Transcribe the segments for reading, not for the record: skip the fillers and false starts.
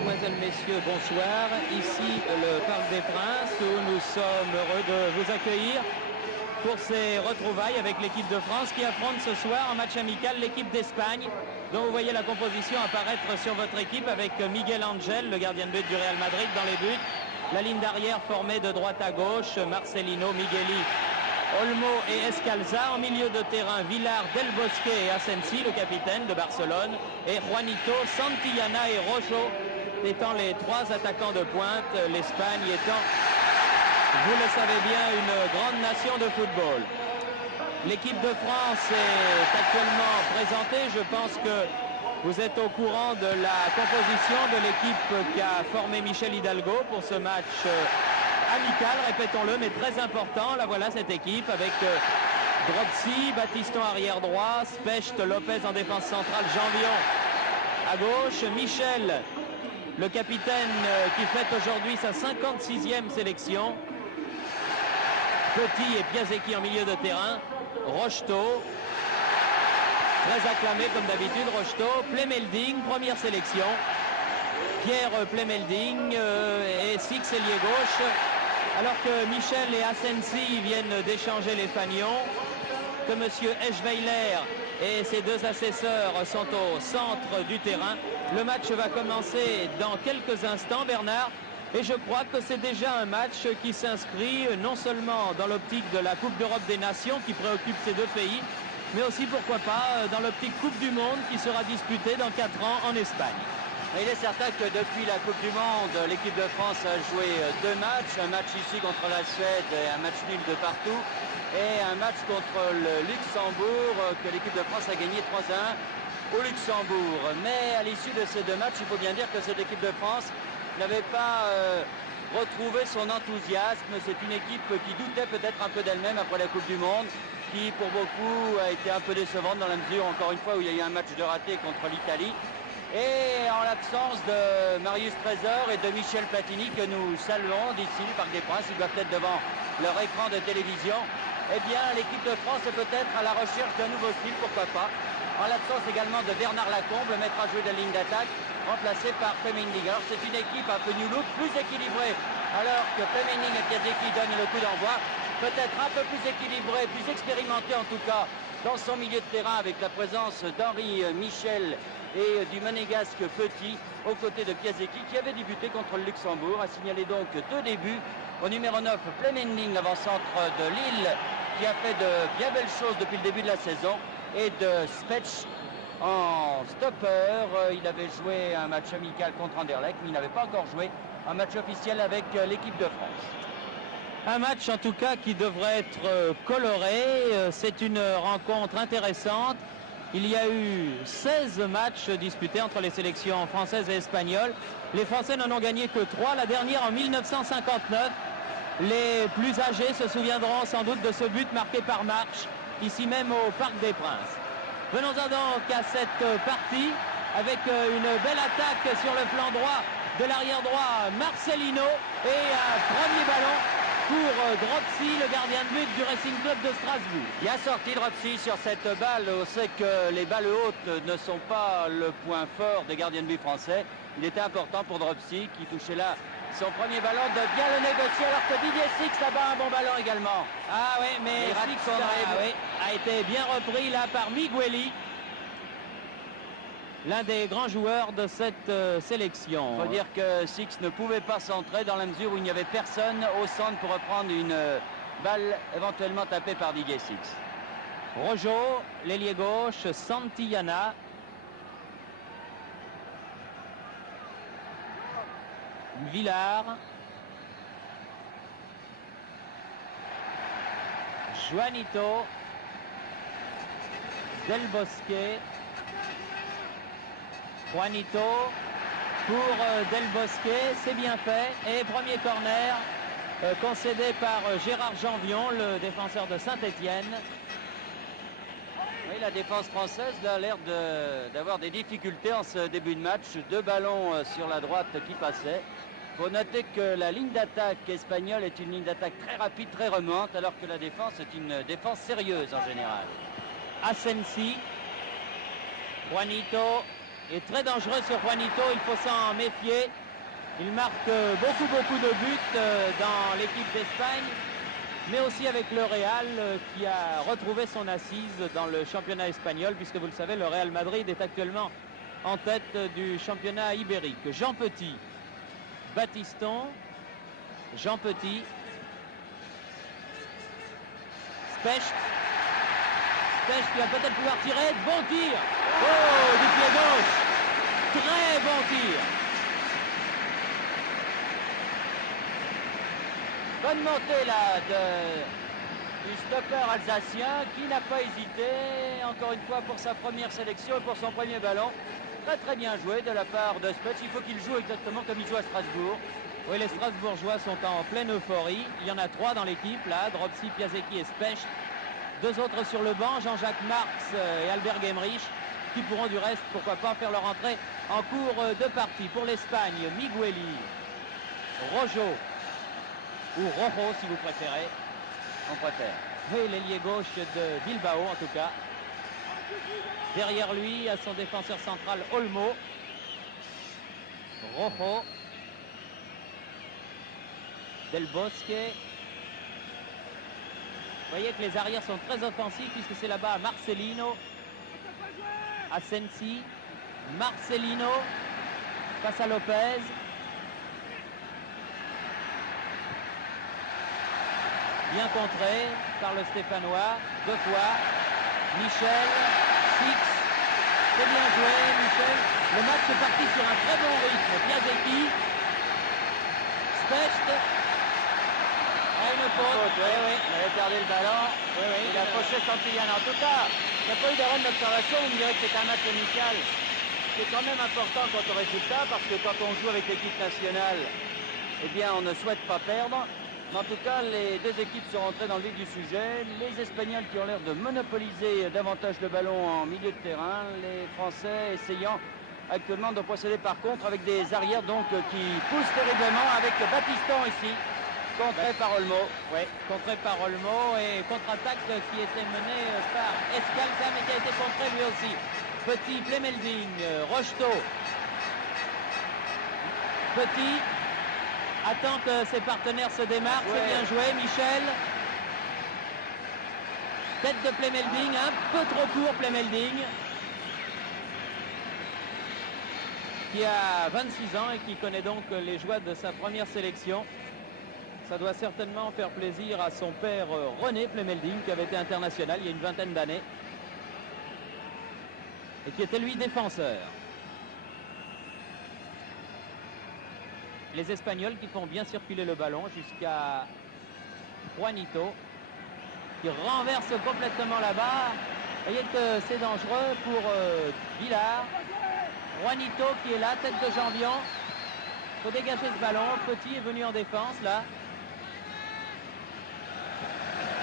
Mesdemoiselles, Messieurs, bonsoir. Ici le Parc des Princes où nous sommes heureux de vous accueillir pour ces retrouvailles avec l'équipe de France qui affronte ce soir en match amical l'équipe d'Espagne, dont vous voyez la composition apparaître sur votre équipe avec Miguel Angel, le gardien de but du Real Madrid, dans les buts. La ligne d'arrière formée de droite à gauche, Marcelino, Migueli, Olmo et Escalza. En milieu de terrain, Villar, Del Bosque et Asensi, le capitaine de Barcelone, et Juanito, Santillana et Rojo étant les trois attaquants de pointe, l'Espagne étant, vous le savez bien, une grande nation de football. L'équipe de France est actuellement présentée. Je pense que vous êtes au courant de la composition de l'équipe qu'a formé Michel Hidalgo pour ce match amical, répétons-le, mais très important. Là voilà cette équipe avec Dropsy, Battiston arrière droit, Specht, Lopez en défense centrale, Janvion à gauche, Michel, le capitaine qui fête aujourd'hui sa 56e sélection, Petit et Piasecki en milieu de terrain, Rocheteau, très acclamé comme d'habitude, Rocheteau, Plemelding, première sélection, Pierre Plemelding et Six ailier gauche, alors que Michel et Asensi viennent d'échanger les fanions, que M. Eschweiler et ses deux assesseurs sont au centre du terrain. Le match va commencer dans quelques instants, Bernard, et je crois que c'est déjà un match qui s'inscrit non seulement dans l'optique de la Coupe d'Europe des Nations qui préoccupe ces deux pays, mais aussi, pourquoi pas, dans l'optique Coupe du Monde qui sera disputée dans 4 ans en Espagne. Il est certain que depuis la Coupe du Monde, l'équipe de France a joué 2 matchs, un match ici contre la Suède et un match nul de partout, et un match contre le Luxembourg que l'équipe de France a gagné 3-1 au Luxembourg. Mais à l'issue de ces 2 matchs, il faut bien dire que cette équipe de France n'avait pas retrouvé son enthousiasme. C'est une équipe qui doutait peut-être un peu d'elle-même après la Coupe du Monde, qui pour beaucoup a été un peu décevante dans la mesure, encore une fois, où il y a eu un match de raté contre l'Italie. Et en l'absence de Marius Trésor et de Michel Platini, que nous saluons d'ici du Parc des Princes, ils doivent être devant leur écran de télévision, eh bien l'équipe de France est peut-être à la recherche d'un nouveau style, pourquoi pas. En l'absence également de Bernard Lacombe, le maître à jouer de la ligne d'attaque, remplacé par Plemelding. Alors c'est une équipe un peu new look, plus équilibrée, alors que Plemelding et Piasecki donnent le coup d'envoi. Peut-être un peu plus équilibré, plus expérimenté en tout cas dans son milieu de terrain, avec la présence d'Henri Michel et du monégasque Petit aux côtés de Piasecki qui avait débuté contre le Luxembourg. A signalé donc 2 débuts. Au numéro 9, Plemelding, l'avant-centre de Lille, qui a fait de bien belles choses depuis le début de la saison, et de Specht en stopper. Il avait joué un match amical contre Anderlecht, mais il n'avait pas encore joué un match officiel avec l'équipe de France. Un match en tout cas qui devrait être coloré. C'est une rencontre intéressante. Il y a eu 16 matchs disputés entre les sélections françaises et espagnoles. Les Français n'en ont gagné que 3, la dernière en 1959. Les plus âgés se souviendront sans doute de ce but marqué par March, ici même au Parc des Princes. Venons-en donc à cette partie avec une belle attaque sur le flanc droit de l'arrière droit Marcelino et un premier ballon pour Dropsy, le gardien de but du Racing Club de Strasbourg. Bien sorti Dropsy sur cette balle. On sait que les balles hautes ne sont pas le point fort des gardiens de but français. Il était important pour Dropsy qui touchait là son premier ballon de bien le négocier, alors que Didier Six là-bas un bon ballon également. Ah oui, mais Six a été bien repris là par Migueli, l'un des grands joueurs de cette sélection. Il faut dire que Six ne pouvait pas centrer dans la mesure où il n'y avait personne au centre pour reprendre une balle éventuellement tapée par Didier Six. Rojo, l'ailier gauche, Santillana. Villar. Juanito. Del Bosque. Juanito pour Del Bosque, c'est bien fait. Et premier corner concédé par Gérard Janvion, le défenseur de Saint-Étienne. Oui, la défense française a l'air d'avoir des difficultés en ce début de match. 2 ballons sur la droite qui passaient. Il faut noter que la ligne d'attaque espagnole est une ligne d'attaque très rapide, très remonte, alors que la défense est une défense sérieuse en général. Asensi, Juanito, est très dangereux sur Juanito, il faut s'en méfier. Il marque beaucoup de buts dans l'équipe d'Espagne, mais aussi avec le Real qui a retrouvé son assise dans le championnat espagnol, puisque vous le savez, le Real Madrid est actuellement en tête du championnat ibérique. Jean Petit, Battiston, Jean Petit, Specht qui va peut-être pouvoir tirer, bon tir, oh, du pied gauche, très bon tir. Bonne montée là du stopper alsacien qui n'a pas hésité, encore une fois pour sa première sélection et pour son premier ballon. Très bien joué de la part de Specht. Il faut qu'il joue exactement comme il joue à Strasbourg. Oui, les Strasbourgeois sont en pleine euphorie. Il y en a 3 dans l'équipe là, Dropsy, Piasecki et Specht. 2 autres sur le banc, Jean-Jacques Marx et Albert Gemrich, qui pourront du reste, pourquoi pas, faire leur entrée en cours de partie. Pour l'Espagne, Migueli, Rojo, ou Rojo si vous préférez. On préfère. Oui, l'ailier gauche de Bilbao en tout cas. Derrière lui, à son défenseur central, Olmo. Rojo. Del Bosque. Vous voyez que les arrières sont très offensifs puisque c'est là-bas Marcelino, Asensi, Marcelino face à Lopez. Bien contré par le Stéphanois, 2 fois. Michel, Six, c'est bien joué Michel. Le match est parti sur un très bon rythme. Piasecki, Specht. Une faute, oui. Il avait perdu le ballon. Il a fauché Santillana. En tout cas, il n'y a pas eu d'erreur d'observation. Vous me direz que c'est un match amical. C'est quand même important quant au résultat parce que quand on joue avec l'équipe nationale, eh bien, on ne souhaite pas perdre. Mais en tout cas, les 2 équipes sont rentrées dans le vif du sujet. Les Espagnols qui ont l'air de monopoliser davantage le ballon en milieu de terrain. Les Français essayant actuellement de procéder par contre avec des arrières donc qui poussent terriblement avec Battiston ici. Contré par Olmo. Oui, contré par Olmo et contre-attaque qui était menée par Escalza mais qui a été contré lui aussi. Petit, Plemelding, Rocheteau. Petit attend que ses partenaires se démarquent, c'est bien joué. Michel. Tête de Plemelding, un peu trop court Plemelding. Qui a 26 ans et qui connaît donc les joies de sa première sélection. Ça doit certainement faire plaisir à son père René Plemelding, qui avait été international il y a une vingtaine d'années. Et qui était lui défenseur. Les Espagnols qui font bien circuler le ballon jusqu'à Juanito, qui renverse complètement là-bas. Vous voyez que c'est dangereux pour Villar. Juanito qui est là, tête de Jambian. Il faut dégager ce ballon. Petit est venu en défense là.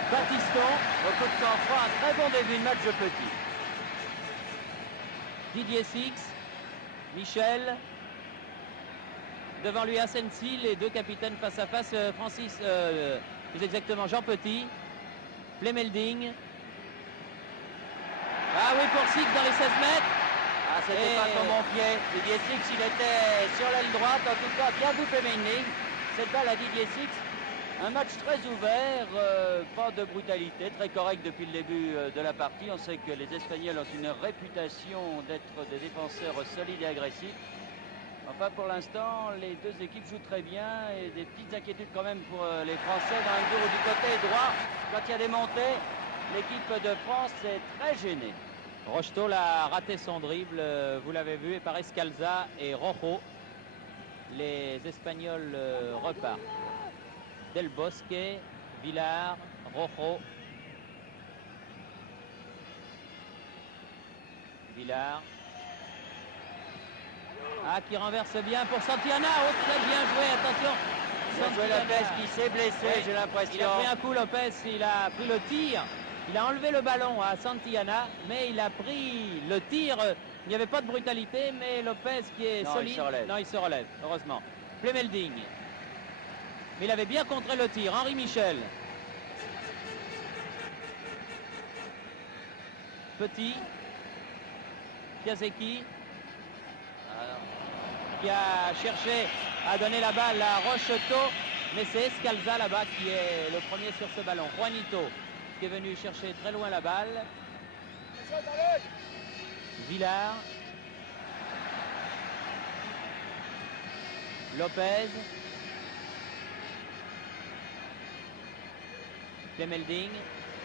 Battiston, beaucoup de sang-froid, un très bon début de match de Petit. Didier Six, Michel, devant lui Asensi, les 2 capitaines face à face, Francis, plus exactement Jean Petit, Plemelding. Ah oui, pour Six dans les 16 mètres. Ah, c'était pas son bon pied. Didier Six, il était sur l'aile droite, en tout cas bien vu Plemelding. Cette balle à Didier Six. Un match très ouvert, pas de brutalité, très correct depuis le début de la partie. On sait que les Espagnols ont une réputation d'être des défenseurs solides et agressifs. Enfin, pour l'instant, les 2 équipes jouent très bien et des petites inquiétudes quand même pour les Français dans le dos du côté droit. Quand il y a des montées, l'équipe de France est très gênée. Rocheteau a raté son dribble, vous l'avez vu, et par Escalza et Rojo. Les Espagnols repartent. Del Bosque, Villar, Rojo. Villar. Ah, qui renverse bien pour Santillana. Oh, très bien joué, attention. Lopez qui s'est blessé, j'ai l'impression. Il a pris un coup, Lopez, il a pris le tir. Il a enlevé le ballon à Santillana, mais il a pris le tir. Il n'y avait pas de brutalité, mais Lopez qui est solide. Il se relève, heureusement. Plemelding. Mais il avait bien contré le tir. Henri Michel. Petit. Piasecki. qui a cherché à donner la balle à Rocheteau, mais c'est Escalza là-bas qui est le premier sur ce ballon. Juanito qui est venu chercher très loin la balle. Villard. Lopez. Clemelding.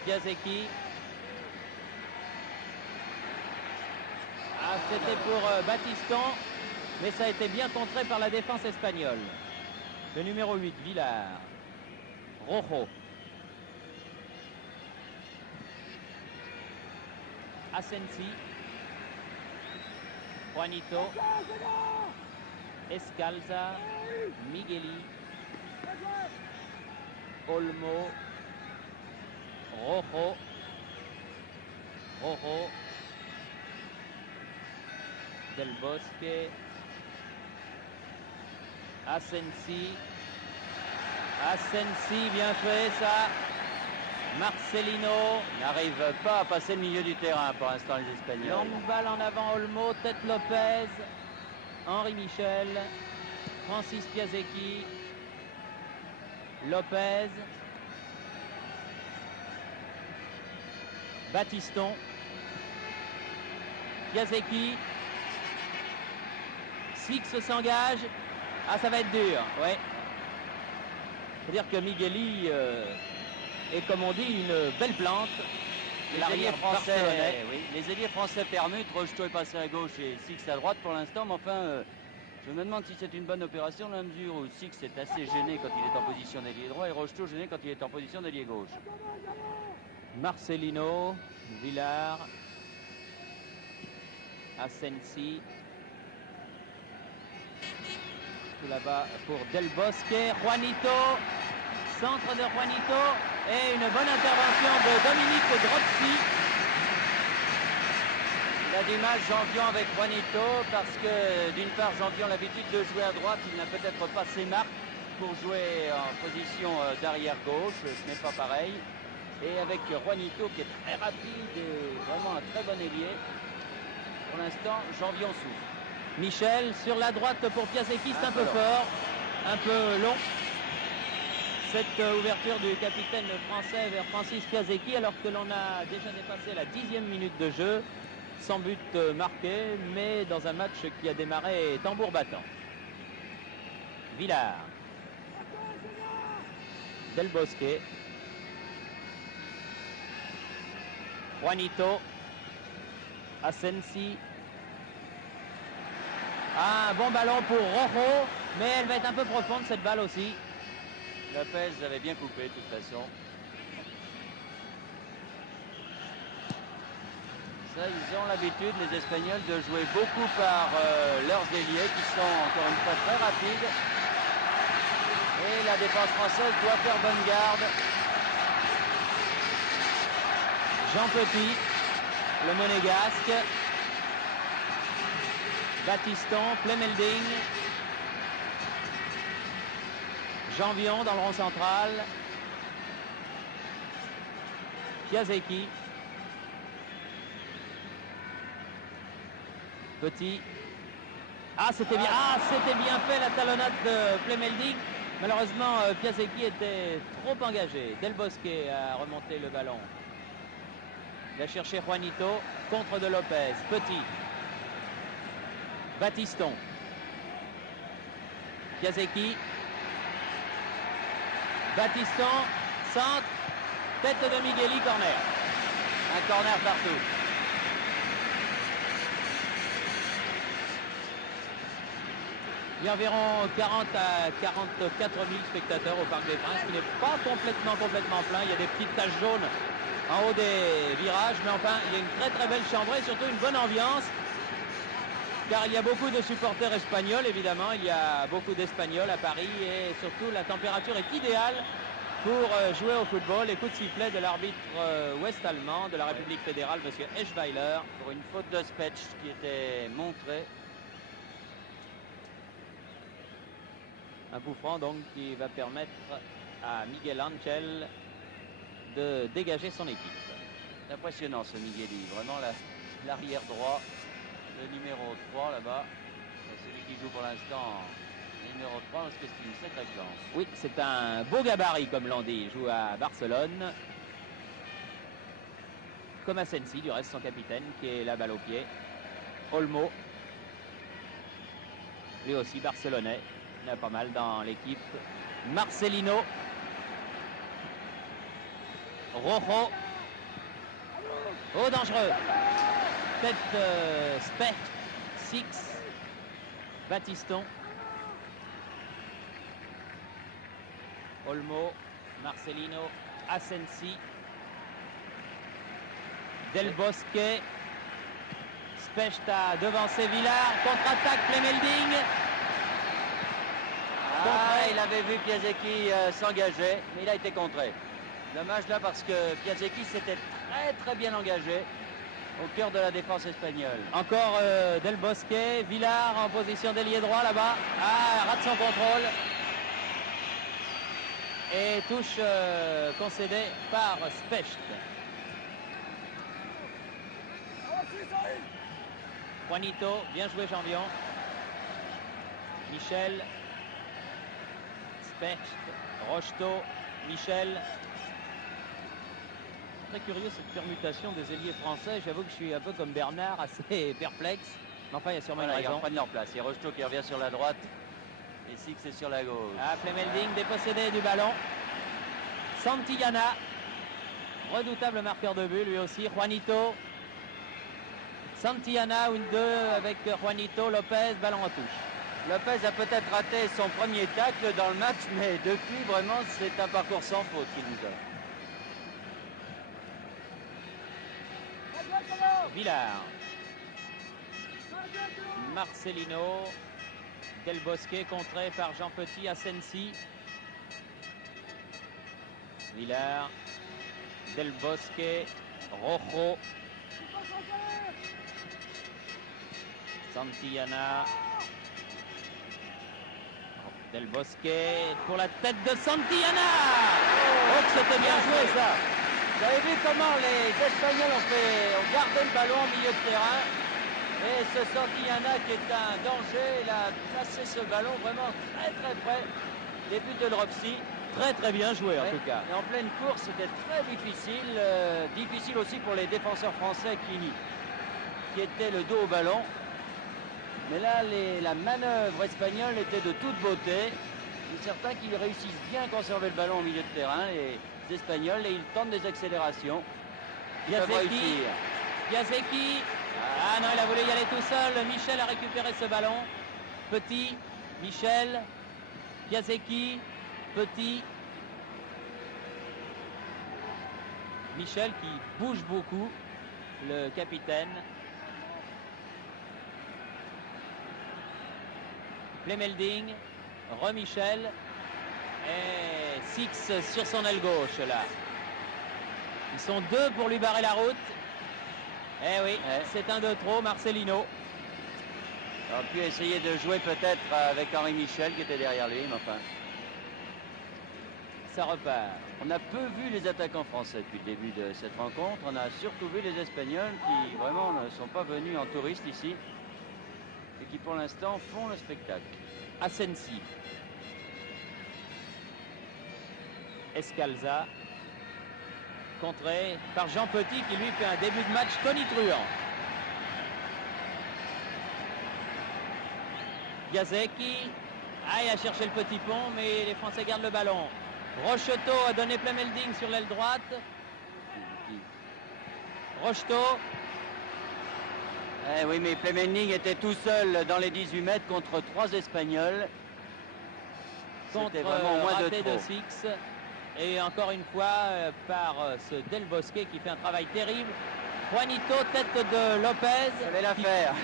Piasecki. Ah, c'était pour Battiston, mais ça a été bien contré par la défense espagnole. Le numéro 8, Villard. Rojo. Asensi. Juanito. Escalza. Migueli. Olmo. Rojo. Rojo. Del Bosque. Asensi. Asensi, bien fait ça. Marcelino n'arrive pas à passer le milieu du terrain pour l'instant, les Espagnols. Longue balle en avant, Olmo, tête Lopez, Henri Michel, Francis Piasecki, Lopez, Battiston, Piasecki, Six s'engage. Ah, ça va être dur, ouais. Faut dire que Migueli est, comme on dit, une belle plante. Les ailiers français permutent. Rocheteau est passé à gauche et Six à droite pour l'instant, mais enfin, je me demande si c'est une bonne opération dans la mesure où Six est assez gêné quand il est en position d'ailier droit et Rocheteau gêné quand il est en position d'ailier gauche. Marcelino, Villard, Asensi. Tout là-bas pour Del Bosque, Juanito, centre de Juanito et une bonne intervention de Dominique Dropsy. Il a du mal Jean-Vian avec Juanito parce que d'une part Jean-Vian a l'habitude de jouer à droite, il n'a peut-être pas ses marques pour jouer en position d'arrière gauche, ce n'est pas pareil. Et avec Juanito qui est très rapide et vraiment un très bon ailier, pour l'instant Jean-Vian souffre. Michel sur la droite pour Piasecki, c'est un peu fort, un peu long. Cette ouverture du capitaine français vers Francis Piasecki alors que l'on a déjà dépassé la 10e minute de jeu, sans but marqué, mais dans un match qui a démarré tambour battant. Villard. Del Bosque. Juanito. Asensi. Ah, un bon ballon pour Rojo, mais elle va être un peu profonde cette balle aussi. Lopez avait bien coupé de toute façon. Ça, ils ont l'habitude, les Espagnols, de jouer beaucoup par leurs ailiers qui sont encore une fois très rapides. Et la défense française doit faire bonne garde. Jean Petit, le monégasque. Battiston, Clemelding. Jean-Vion dans le rond central. Piasecki. Petit. Ah, c'était bien. Ah, c'était bien fait la talonnade de Clemelding. Malheureusement, Piasecki était trop engagé. Del Bosque a remonté le ballon. Il a cherché Juanito. Contre de Lopez. Petit. Battiston. Piasecki. Battiston. Centre. Tête de Migueli. Corner. Un corner partout. Il y a environ 40 à 44 000 spectateurs au Parc des Princes, qui n'est pas complètement plein. Il y a des petites taches jaunes en haut des virages, mais enfin, il y a une très belle chambrée, surtout une bonne ambiance, car il y a beaucoup de supporters espagnols, évidemment. Il y a beaucoup d'Espagnols à Paris et surtout la température est idéale pour jouer au football. Les coups de sifflet de l'arbitre ouest-allemand de la République fédérale, M. Eschweiler. Pour une faute de Spetch qui était montrée. Un coup franc donc qui va permettre à Miguel Ángel de dégager son équipe. C'est impressionnant ce Migueli, vraiment l'arrière droit, le numéro 3 là-bas. qui joue pour l'instant numéro 3 parce que c'est une sacrée planche. Oui, c'est un beau gabarit comme l'on dit. Il joue à Barcelone. Comme Asensi, du reste son capitaine, qui est la balle au pied. Olmo, lui aussi barcelonais. Il y en a pas mal dans l'équipe. Marcelino. Rojo. Oh, dangereux. Tête Specht. Six. Battiston. Olmo. Marcelino. Asensi. Del Bosque. Specht a devancé Villard. Contre-attaque Plemelding. Il avait vu Piasecki s'engager, mais il a été contré. Dommage là parce que Piasecki s'était très bien engagé au cœur de la défense espagnole. Encore Del Bosque. Villard en position d'ailier droit là-bas. Ah, rate son contrôle. Et touche concédée par Specht. Juanito, bien joué Jambion. Michel. Specht. Rocheteau. Michel. Très curieux cette permutation des ailiers français. J'avoue que je suis un peu comme Bernard, assez perplexe. Mais enfin, il y a sûrement une Ils raison. reprennent leur place. Il y a Rocheteau qui revient sur la droite et Six est sur la gauche. Ah, Plemelding dépossédé du ballon. Santillana. Redoutable marqueur de but lui aussi. Juanito. Santillana, une 2 avec Juanito. Lopez, ballon en touche. Lopez a peut-être raté son premier tacle dans le match, mais depuis, vraiment, c'est un parcours sans faute qu'il nous offre. Villard. Marcelino. Del Bosque contré par Jean Petit. Asensi. Villard. Del Bosque. Rojo. Santillana. Del Bosque pour la tête de Santillana. Oh, c'était bien joué ça. Vous avez vu comment les Espagnols ont gardé le ballon au milieu de terrain. Et ce Santillana qui est un danger, il a placé ce ballon vraiment très près des buts de Dropsy. Très bien joué en tout cas. Et en pleine course, c'était très difficile. Difficile aussi pour les défenseurs français qui étaient le dos au ballon. Mais là, la manœuvre espagnole était de toute beauté. Il est certain qu'ils réussissent bien à conserver le ballon au milieu de terrain, les Espagnols, et ils tentent des accélérations. Piasecki. Ah non, il a voulu y aller tout seul. Michel a récupéré ce ballon. Petit, Michel, Piasecki, Petit. Michel qui bouge beaucoup, le capitaine. Plemelding, Remichel et Six sur son aile gauche là. Ils sont deux pour lui barrer la route. Eh oui, c'est un de trop, Marcelino. On aurait pu essayer de jouer peut-être avec Henri Michel qui était derrière lui, mais enfin. Ça repart. On a peu vu les attaquants français depuis le début de cette rencontre. On a surtout vu les Espagnols qui vraiment ne sont pas venus en touristes ici et qui pour l'instant font le spectacle. Asensi. Escalza. Contré par Jean Petit qui lui fait un début de match tonitruant. Piasecki. Ah, il a cherché le petit pont, mais les Français gardent le ballon. Rocheteau a donné Plemelding sur l'aile droite. Rocheteau. Oui, mais Plemelding était tout seul dans les 18 mètres contre 3 Espagnols. Contre raté de Six. Et encore une fois, par ce Del Bosque qui fait un travail terrible. Juanito, tête de Lopez. Fallait la faire.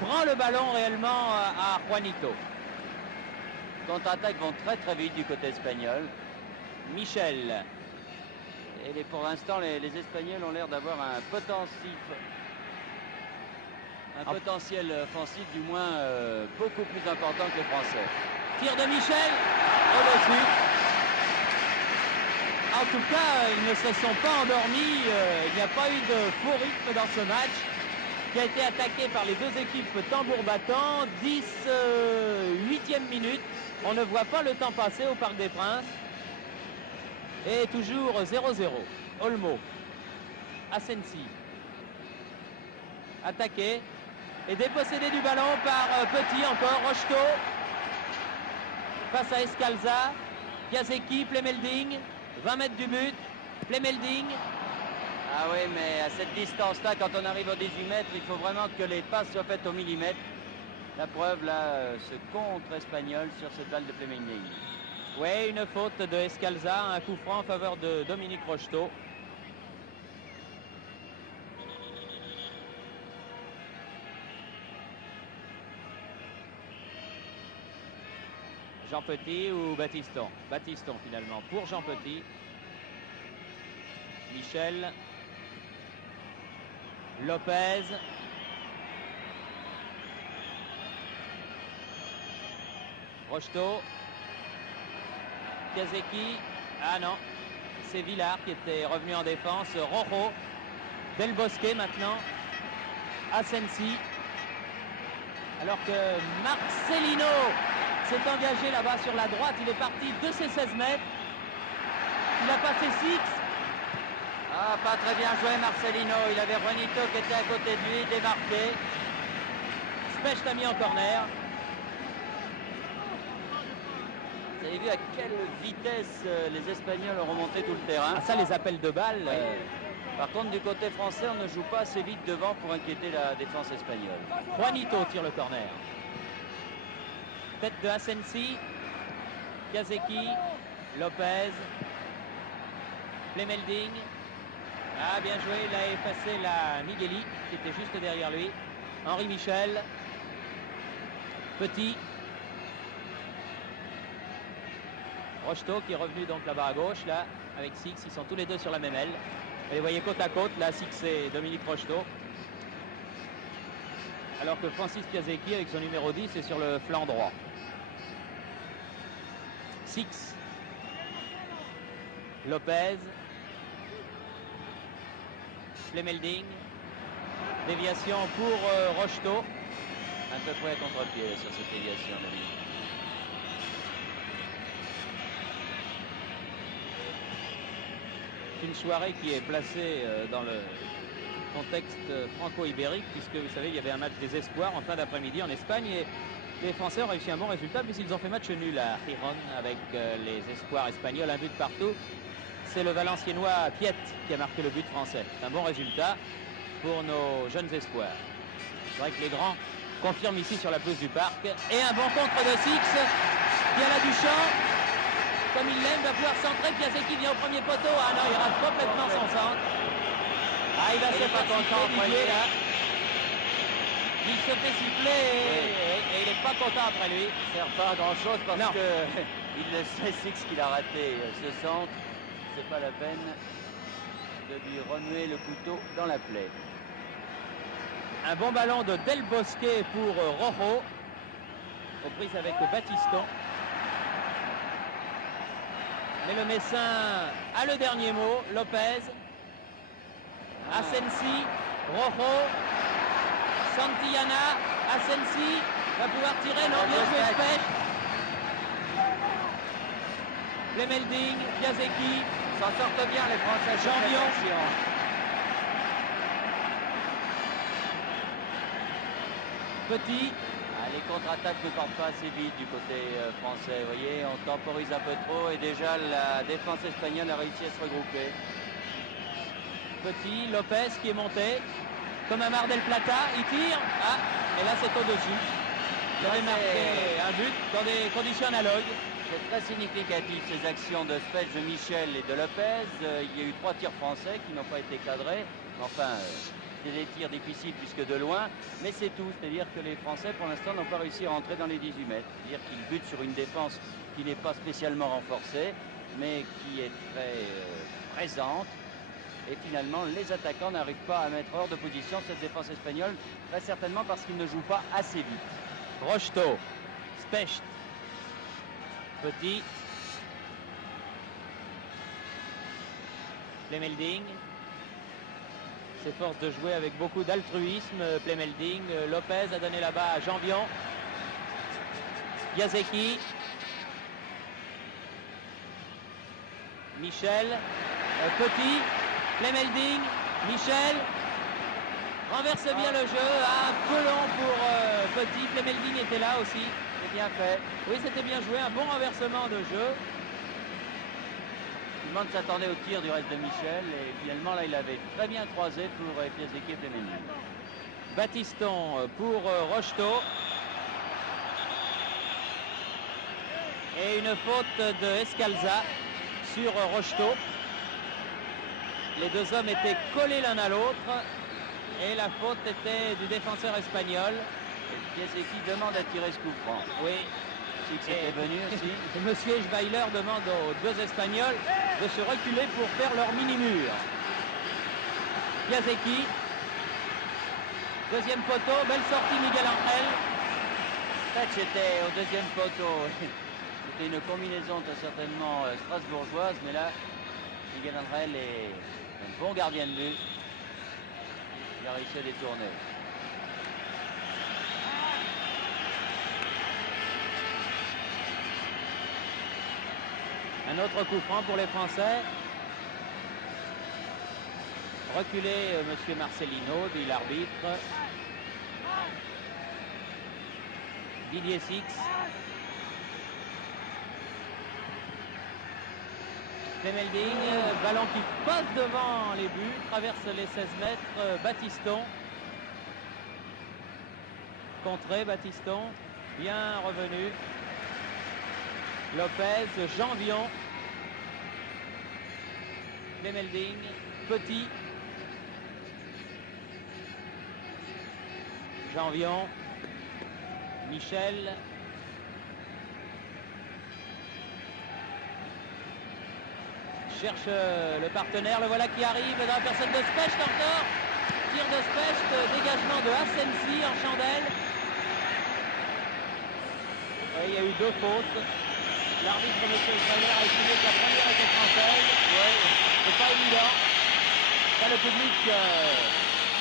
Prend le ballon réellement à Juanito. Contre-attaques vont très vite du côté espagnol. Michel. Et pour l'instant, les Espagnols ont l'air d'avoir un potentiel offensif du moins beaucoup plus important que les Français. Tir de Michel. Au-dessus. En tout cas, ils ne se sont pas endormis. Il n'y a pas eu de faux rythme dans ce match. qui a été attaqué par les deux équipes tambour battant. 8e minute. On ne voit pas le temps passer au Parc des Princes. Et toujours 0-0. Olmo. Asensi. Attaqué. Et dépossédé du ballon par Petit encore. Rocheteau. Face à Escalza. Piasecki, Plemelding. 20 mètres du but. Plemelding. Ah oui, mais à cette distance-là, quand on arrive aux 18 mètres, il faut vraiment que les passes soient faites au millimètre. La preuve, là, ce contre espagnol sur cette balle de Plemelding. Oui, une faute de Escalza, un coup franc en faveur de Dominique Rocheteau. Jean Petit ou Battiston? Battiston finalement pour Jean Petit. Michel. Lopez. Rocheteau. Piasecki. Ah non, c'est Villard qui était revenu en défense. Rojo. Del Bosque maintenant. Asensi. Alors que Marcelino s'est engagé là-bas sur la droite. Il est parti de ses 16 mètres. Il a passé 6. Ah, pas très bien joué Marcelino. Il avait Juanito qui était à côté de lui, démarqué. Specht l'a mis en corner. Vous avez vu à quelle vitesse les Espagnols ont remonté tout le terrain. Ah, ça, les appels de balles. Oui. Par contre, du côté français, on ne joue pas assez vite devant pour inquiéter la défense espagnole. Juanito tire le corner. Tête de Asensi. Piasecki. Lopez. Plemelding. Ah, bien joué, il a effacé la Migueli qui était juste derrière lui. Henri Michel. Petit. Rocheteau qui est revenu donc là-bas à gauche, là, avec Six. Ils sont tous les deux sur la même aile. Et vous voyez côte à côte, là, Six et Dominique Rocheteau. Alors que Francis Piasecki, avec son numéro 10, est sur le flanc droit. Six. Lopez. Plemelding. Déviation pour Rocheteau. Un peu près à contre-pied sur cette déviation. Une soirée qui est placée dans le contexte franco-ibérique, puisque vous savez, il y avait un match des espoirs en fin d'après-midi en Espagne et les Français ont réussi un bon résultat puisqu'ils ont fait match nul à Gijón avec les espoirs espagnols, un but partout. C'est le Valenciennois Piet qui a marqué le but français. C'est un bon résultat pour nos jeunes espoirs. C'est vrai que les grands confirment ici sur la pelouse du Parc. Et un bon contre de Six qui a la Duchamp. Comme il l'aime, va pouvoir centrer. Piasecki vient au premier poteau. Ah non, il rate complètement son centre. Ah, il va se faire content Didier, là. Il se fait siffler et il n'est pas content après lui. Il ne sert pas à grand chose parce qu'il le sait Six qu'il a raté ce centre. C'est pas la peine de lui remuer le couteau dans la plaie. Un bon ballon de Del Bosque pour Rojo. Aux prises avec Battiston. Mais le Messin a le dernier mot. Lopez. Asensi. Rojo. Santillana. Asensi va pouvoir tirer. Non, bien joué Specht. Plemelding. Piasecki. S'en sortent bien les Français. Champion. Petit. Ah, les contre-attaques ne partent pas assez vite du côté français. Vous voyez, on temporise un peu trop et déjà la défense espagnole a réussi à se regrouper. Petit, Lopez qui est monté. Comme un Mar del Plata, il tire. Ah, et là c'est au-dessus. Il avait marqué un but dans des conditions analogues. C'est très significatif ces actions de Specht, de Michel et de Lopez. Il y a eu 3 tirs français qui n'ont pas été cadrés. Enfin, c'est des tirs difficiles puisque de loin, mais c'est tout. C'est-à-dire que les Français, pour l'instant, n'ont pas réussi à rentrer dans les 18 mètres. C'est-à-dire qu'ils butent sur une défense qui n'est pas spécialement renforcée, mais qui est très présente. Et finalement, les attaquants n'arrivent pas à mettre hors de position cette défense espagnole, très certainement parce qu'ils ne jouent pas assez vite. Rocheteau, Specht, Petit, Plemelding, s'efforce de jouer avec beaucoup d'altruisme. Plemelding, Lopez a donné là-bas à Janvion. Piasecki. Michel. Petit. Plemelding. Michel. Renverse bien le jeu. Un peu long pour Petit. Plemelding était là aussi. C'est bien fait. Oui, c'était bien joué. Un bon renversement de jeu. Tout le monde s'attendait au tir du reste de Michel et finalement là il avait très bien croisé pour Piasecki et Plemelding. Battiston pour Rocheteau. Et une faute de Escalza sur Rocheteau. Les deux hommes étaient collés l'un à l'autre et la faute était du défenseur espagnol. Et Piasecki demande à tirer ce coup franc. Oui. Si c'était venu aussi. Monsieur Schweiler demande aux deux Espagnols de se reculer pour faire leur mini-mur. Piasecki. Deuxième poteau, belle sortie Miguel Angel. En fait, j'étais au deuxième poteau. C'était une combinaison très certainement strasbourgeoise, mais là, Miguel Angel est un bon gardien de but. Il a réussi à détourner. Un autre coup franc pour les Français. Reculé, monsieur Marcelino, dit l'arbitre. Didier Six. Plemelding, ballon qui passe devant les buts, traverse les 16 mètres. Battiston. Contré, Battiston. Bien revenu. Lopez, Janvion. Plemelding, Petit. Janvion. Michel. Cherche le partenaire, le voilà qui arrive dans la personne de Specht encore. Tir de Specht, dégagement de Asensi en chandelle. Oui, il y a eu deux fautes. L'arbitre, M. Schweiler, a estimé que la première était française. Oui, c'est pas évident. Là, le public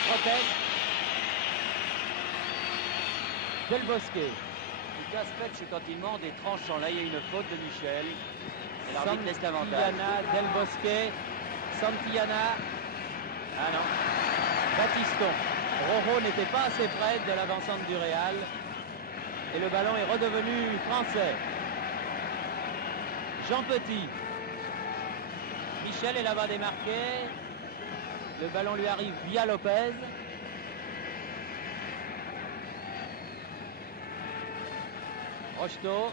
proteste. Del Bosque. Specht, quand il monte, est tranchant. Là, il y a une faute de Michel. Et l'arbitre laisse l'avantage. Santillana, Del Bosque. Santillana. Ah non. Battiston. Rojo n'était pas assez près de l'avancante du Real. Et le ballon est redevenu français. Jean Petit. Michel est là-bas démarqué. Le ballon lui arrive via Lopez. Rocheteau.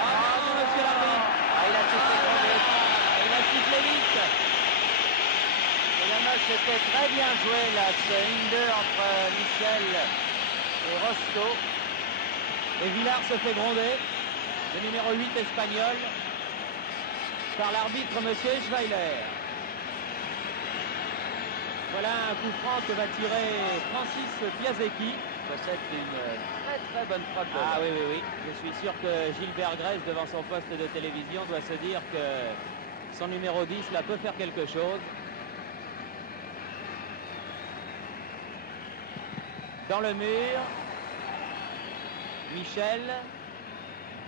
Ah non, monsieur l'arbitre. Il a sifflé vite. Et le match était très bien joué là. C'est 1-2 entre Michel et Rocheteau. Et Villard se fait gronder. Le numéro 8 espagnol. Par l'arbitre monsieur Schweiler. Voilà un coup franc que va tirer Francis Piasecki. C'est une très très bonne frappe. Ah oui, oui, oui. Je suis sûr que Gilbert Grèce, devant son poste de télévision, doit se dire que son numéro 10 là peut faire quelque chose. Dans le mur. Michel.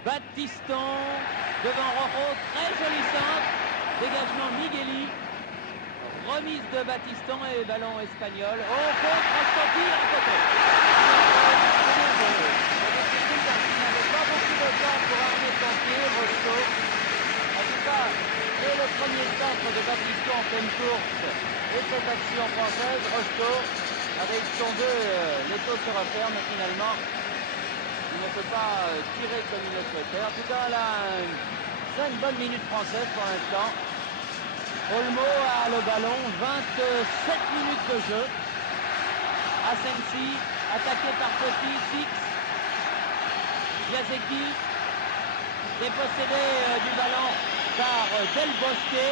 Battiston. Devant Rojo. Très joli centre. Dégagement Migueli. Remise de Battiston et ballon espagnol. Oh, contre Rocheteau à côté. Il n'avait pas beaucoup de temps pour armer son pied, Rocheteau. En tout cas, et le premier centre de Battiston en pleine course et cette action française, Rocheteau, avec son 2, les taux se referment finalement. Il ne peut pas tirer comme il le souhaitait. En tout cas, là, 5 bonnes minutes françaises pour l'instant. Olmo a le ballon, 27 minutes de jeu. Asensi, attaqué par Petit, Six. Piasecki, dépossédé du ballon par Del Bosque.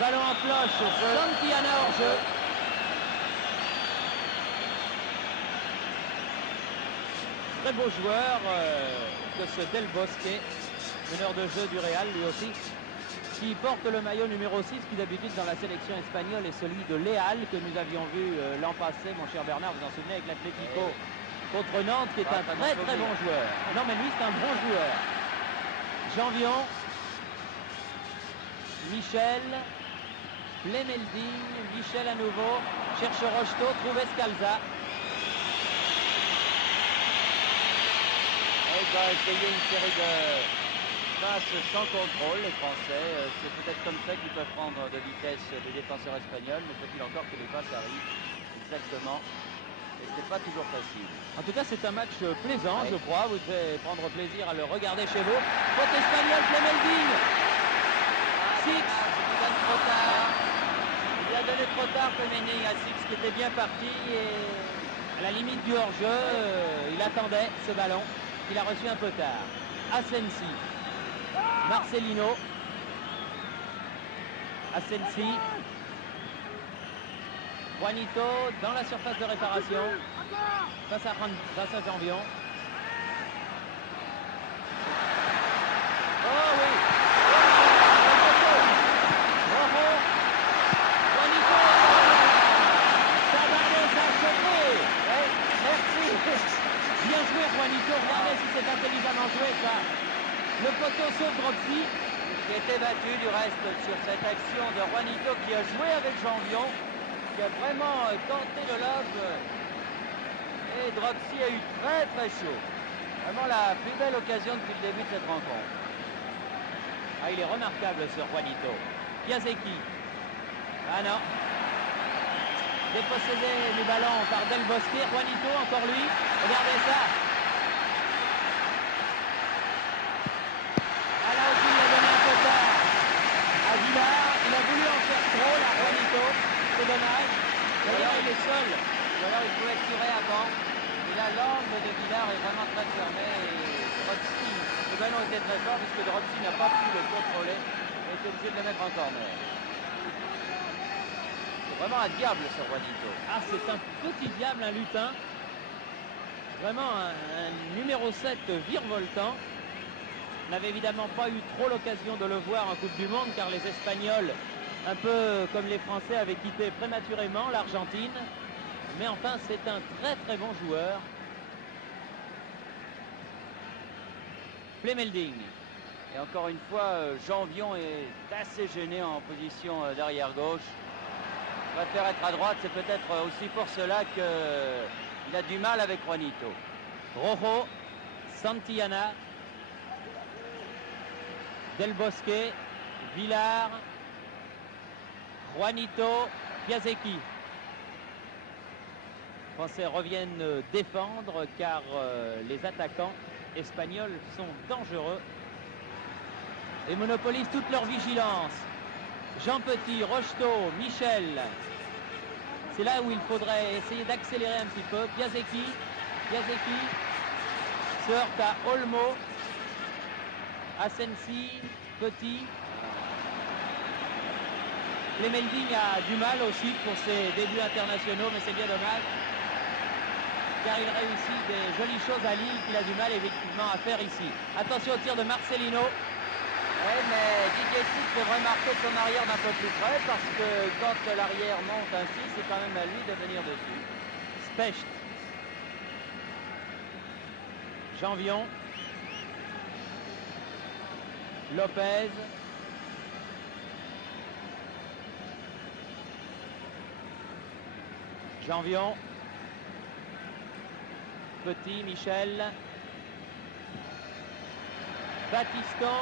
Ballon en cloche, Santillana hors jeu. Très beau joueur que ce Del Bosque, meneur de jeu du Real lui aussi. qui porte le maillot numéro 6, qui d'habitude dans la sélection espagnole est celui de Léal, que nous avions vu l'an passé, mon cher Bernard, vous en souvenez, avec l'Atlético contre Nantes, qui est un très très bon joueur. Non mais lui c'est un bon joueur. Janvion, Michel, Plemelding, Michel à nouveau, cherche Rocheteau, trouve Escalza. Et il va essayer une série de passes sans contrôle, les Français. C'est peut-être comme ça qu'ils peuvent prendre de vitesse les défenseurs espagnols, mais faut-il encore que les passes arrivent exactement. Et c'est pas toujours facile. En tout cas, c'est un match plaisant, je crois. Vous devez prendre plaisir à le regarder chez vous. Faute espagnole, Plemelding. Six. Il donne trop tard. Il a donné trop tard, Plemelding, à Six, qui était bien parti. Et à la limite du hors-jeu, il attendait ce ballon qu'il a reçu un peu tard. Asensi. Marcelino. Asensi. Juanito dans la surface de réparation. Face à Janvion. Oh oui. Rojo. Juanito. Tavares a chopé. ouais, merci. Bien joué Juanito. Regardez si c'est intelligemment joué ça. Le poteau sauve Dropsy. Qui était battu du reste sur cette action de Juanito qui a joué avec Janvion, qui a vraiment tenté le lob. Et Dropsy a eu très très chaud. Vraiment la plus belle occasion depuis le début de cette rencontre. Ah, il est remarquable ce Juanito. Piasecki. Ah non. Dépossédé du ballon par Del Bosque. Juanito, encore lui. Regardez ça. Ah là aussi, il a donné un peu tard à Villard. Il a voulu en faire trop, là, Juanito. C'est dommage. D'ailleurs, il est seul. Ou alors il pouvait tirer avant. Et là, l'angle de Villard est vraiment très fermé. Et Dropsy, le ballon était très fort puisque Dropsy n'a pas pu le contrôler. Il était obligé de le mettre en corner. C'est vraiment un diable ce Juanito. Ah, c'est un petit diable, un lutin. Vraiment un numéro 7 virevoltant. On n'avait évidemment pas eu trop l'occasion de le voir en Coupe du Monde car les Espagnols, un peu comme les Français, avaient quitté prématurément l'Argentine. Mais enfin, c'est un très très bon joueur. Plemelding. Et encore une fois, Janvion est assez gêné en position d'arrière gauche. Il préfère être à droite, c'est peut-être aussi pour cela qu'il a du mal avec Juanito. Rojo, Santillana, Del Bosque, Villar, Juanito, Piasecki. Les Français reviennent défendre car les attaquants espagnols sont dangereux et monopolisent toute leur vigilance. Jean Petit, Rocheteau, Michel. C'est là où il faudrait essayer d'accélérer un petit peu. Piasecki se heurte à Olmo. Asensi, Petit. Plemelding a du mal aussi pour ses débuts internationaux, mais c'est bien dommage. Car il réussit des jolies choses à Lille qu'il a du mal effectivement à faire ici. Attention au tir de Marcelino. Oui, mais Didier Six devrait marquer son arrière d'un peu plus près parce que quand l'arrière monte ainsi, c'est quand même à lui de venir dessus. Specht. Janvion. Lopez. Janvion. Petit, Michel. Batiston.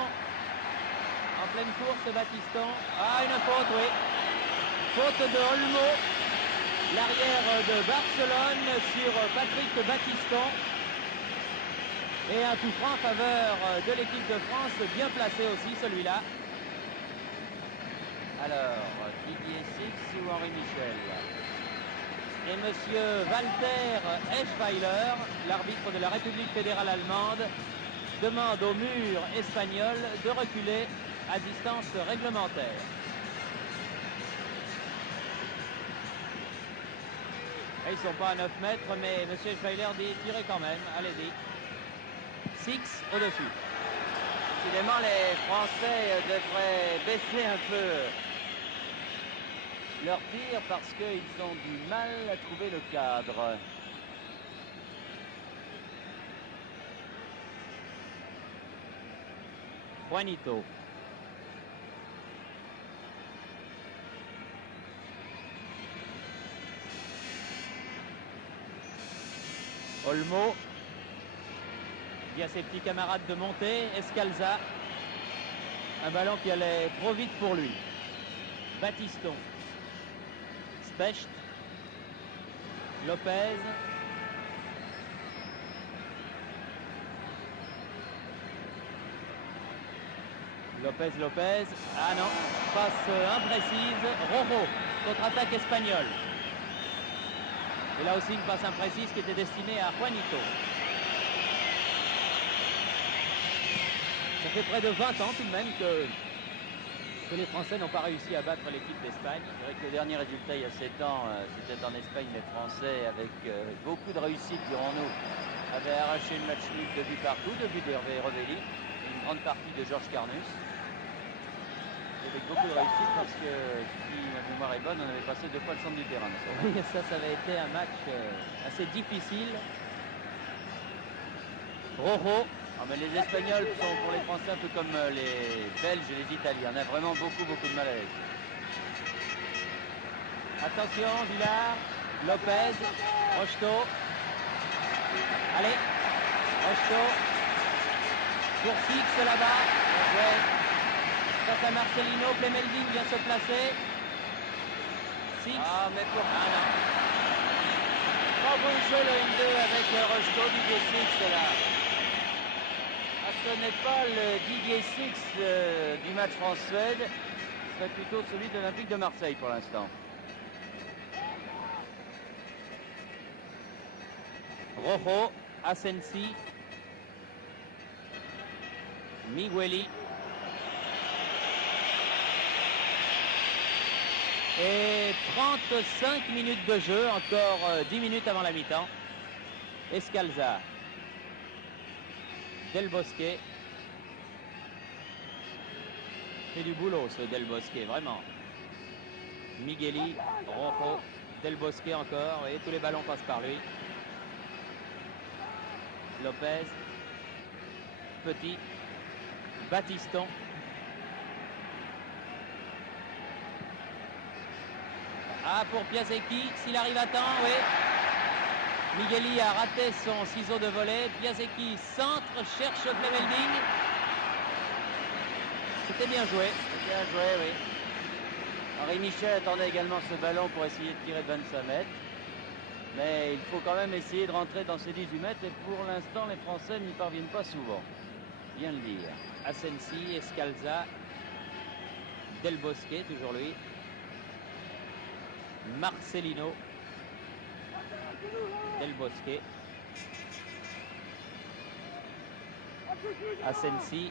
En pleine course, Batiston. Ah, une faute, oui. Faute de Olmo. L'arrière de Barcelone sur Patrick Batiston. Et un coup franc en faveur de l'équipe de France, bien placé aussi celui-là. Alors, Didier Six ou Henri Michel? Et monsieur Walter Eschweiler, l'arbitre de la République fédérale allemande, demande au mur espagnol de reculer à distance réglementaire. Et ils ne sont pas à 9 mètres, mais monsieur Eschweiler dit tirez quand même, allez-y. Six au-dessus. Décidément, les Français devraient baisser un peu leur tir parce qu'ils ont du mal à trouver le cadre. Juanito. Olmo. Dit à ses petits camarades de monter. Escalza. Un ballon qui allait trop vite pour lui. Batiston. Specht. Lopez. Lopez. Ah non, passe imprécise. Rojo, contre-attaque espagnole. Et là aussi une passe imprécise qui était destinée à Juanito. Ça fait près de 20 ans tout de même que les Français n'ont pas réussi à battre l'équipe d'Espagne. C'est vrai que le dernier résultat il y a 7 ans, c'était en Espagne. Les Français, avec beaucoup de réussite, dirons-nous, avaient arraché le match nul de but partout, de but d'Hervé Revelli, et une grande partie de Georges Carnus. Avec beaucoup de réussite parce que, si ma mémoire est bonne, on avait passé 2 fois le centre du terrain. Oui, ça avait été un match assez difficile. Rojo. Ah, mais les Espagnols sont pour les Français un peu comme les Belges et les Italiens. On a vraiment beaucoup de mal à l'aise. Attention, Villard, Lopez, Rocheteau. Allez, Rocheteau. Pour Six là-bas. Ouais. Face à Marcelino, Plemelding vient se placer. Six. Ah, mais pour... Ah non. Pas bon jeu le 1-2 avec Rocheteau, Didier Six là. Ah, ce n'est pas le Didier Six du match France-Suède. Ce serait plutôt celui de l'Olympique de Marseille pour l'instant. Rojo, Asensi, Migueli. Et 35 minutes de jeu, encore 10 minutes avant la mi-temps. Escalza, Del Bosque. Fait du boulot ce Del Bosque, vraiment. Migueli, Rojo, Del Bosque encore, et tous les ballons passent par lui. Lopez, Petit, Batiston. Ah, pour Piasecki, s'il arrive à temps, oui. Migueli a raté son ciseau de volée. Piasecki centre, cherche Plemelding. C'était bien joué. Bien joué, oui. Henri Michel attendait également ce ballon pour essayer de tirer de 25 mètres. Mais il faut quand même essayer de rentrer dans ces 18 mètres. Et pour l'instant, les Français n'y parviennent pas souvent. Bien le dire. Asensi, Escalza, Del Bosque, toujours lui. Marcelino, Del Bosque, Asensi,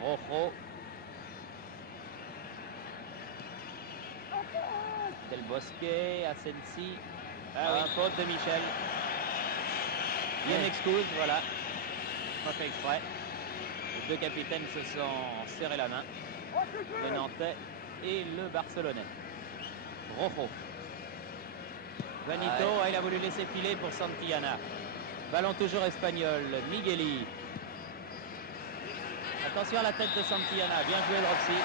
Rojo, Del Bosque, Asensi. Ah oui, faute de Michel. Il m'excuse, voilà. Pas fait exprès. Les deux capitaines se sont serrés la main. Le Nantais et le Barcelonais. Rojo. Juanito, il a voulu laisser filer pour Santillana. Ballon toujours espagnol. Migueli. Attention à la tête de Santillana. Bien joué, Rossi.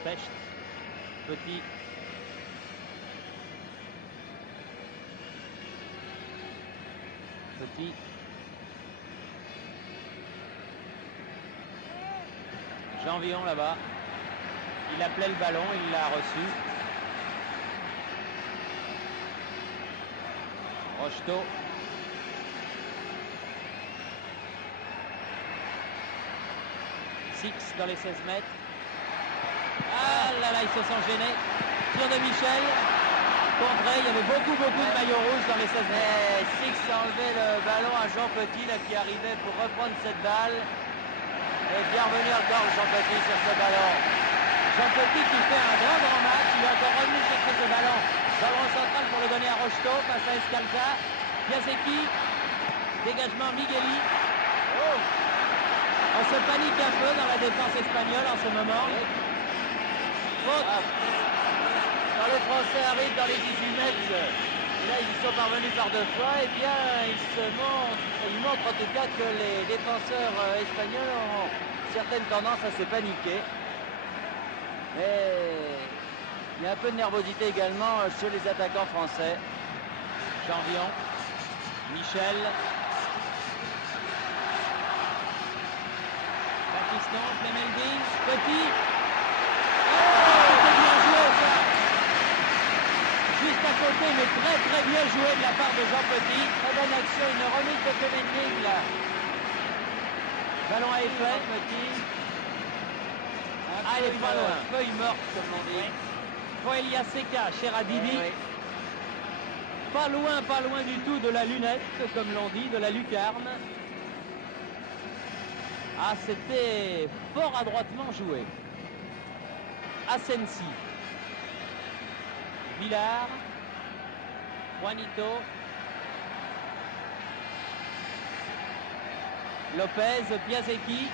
Specht. Petit. Petit. Jean Villon là-bas. Il appelait le ballon, il l'a reçu. Rocheteau. Six dans les 16 mètres. Ah là là, ils se sont gênés. Tir de Michel. Contré, il y avait beaucoup de maillots rouges dans les 16 mètres. Six a enlevé le ballon à Jean Petit là, qui arrivait pour reprendre cette balle. Et bien revenu encore Jean Petit sur ce ballon. Jean Petit qui fait un grand match. Il est encore revenu chercher ce ballon dans le rond central pour le donner à Rocheteau face à Escalza. Piasecki, dégagement Migueli. Oh. On se panique un peu dans la défense espagnole en ce moment. Faute. Quand les Français arrivent dans les 18 mètres, et là ils y sont parvenus par 2 fois, et bien ils montrent en tout cas que les défenseurs espagnols ont certaines tendances à se paniquer. Et il y a un peu de nervosité également chez les attaquants français. Janvion, Michel, Battiston, Clemelding, Petit. Oh, c'est bien joué ça. Juste à côté, mais très bien joué de la part de Jean Petit. Très bonne action, une remise de Clemelding là. Ballon à effet. Petit. Ah, il est pas loin. Feuille morte, comme on dit. Foelia Seca, Cheradidi. Oui. Pas loin du tout de la lunette, comme l'on dit, de la lucarne. Ah, c'était fort adroitement joué. Asensi. Villar. Juanito. Lopez, Piasecki.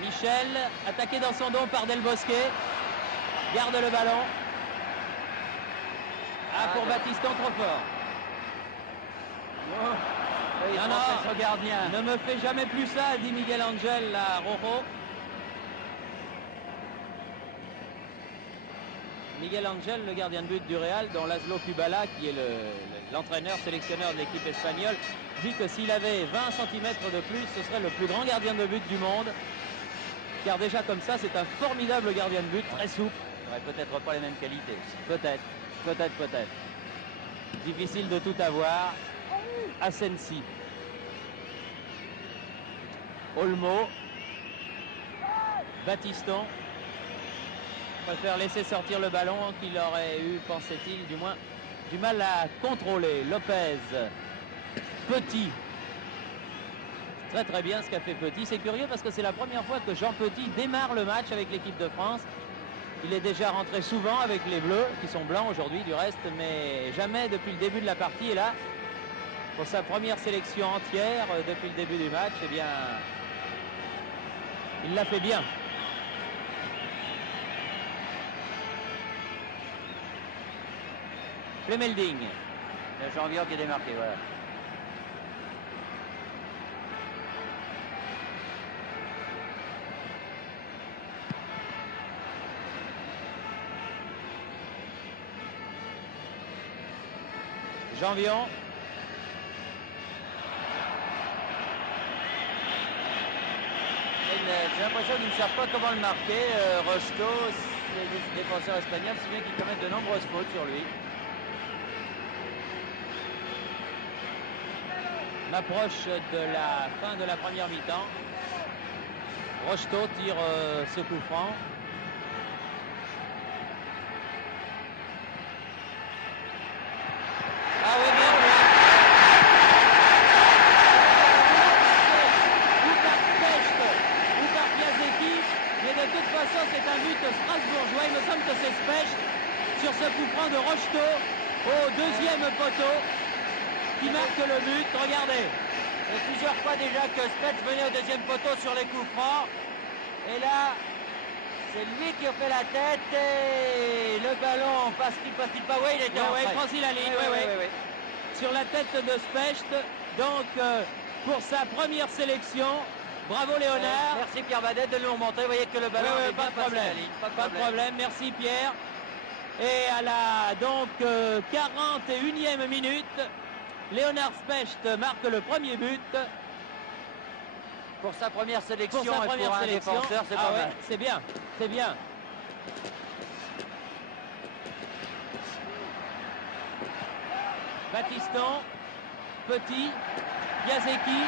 Michel, attaqué dans son dos par Del Bosque. Garde le ballon. Ah, pour Battiston, trop fort. Oh. Oui, Non, gardien. ne me fais jamais plus ça, dit Miguel Angel à Rojo. Miguel Angel, le gardien de but du Real, dont Laszlo Kubala, qui est l'entraîneur, sélectionneur de l'équipe espagnole, dit que s'il avait 20 cm de plus, ce serait le plus grand gardien de but du monde. Car déjà comme ça, c'est un formidable gardien de but, très souple. Il n'aurait peut-être pas les mêmes qualités aussi. Peut-être. Difficile de tout avoir. Asensi. Olmo. Battiston. Préfère laisser sortir le ballon qu'il aurait eu, pensait-il, du moins, du mal à contrôler. Lopez. Petit. Très bien ce qu'a fait Petit. C'est curieux parce que c'est la première fois que Jean Petit démarre le match avec l'équipe de France. Il est déjà rentré souvent avec les Bleus, qui sont blancs aujourd'hui du reste, mais jamais depuis le début de la partie. Et là, pour sa première sélection entière depuis le début du match, eh bien, il l'a fait bien. Clemelding. Janvion qui est démarqué, voilà. Janvion. J'ai l'impression qu'ils ne savent pas comment le marquer. Rocheteau, les défenseurs espagnols, si bien qu'ils commettent de nombreuses fautes sur lui. L'approche de la fin de la première mi-temps. Rocheteau tire ce coup franc. Ah oui, bien joué. Ou par Specht, ou par Piasecki, mais de toute façon c'est un but strasbourgeois. Il me semble que c'est Specht sur ce coup franc de Rocheteau au deuxième poteau qui marque le but. Regardez. Et plusieurs fois déjà que Specht venait au deuxième poteau sur les coups francs. Et là, c'est lui qui a fait la tête et le ballon passe-t-il pas? Oui, il était en Ouais, frais. franchit la ligne. Oui. Sur la tête de Specht. Donc pour sa première sélection, bravo Léonard. Merci Pierre Badet de nous remonter. Vous voyez que le ballon est pas bien de passé problème. la ligne. Pas de problème. Merci Pierre. Et à la donc 41e minute, Léonard Specht marque le premier but. Pour sa première sélection Pour sa première sélection. un défenseur, c'est pas mal. C'est bien. Battiston, Petit, Piasecki.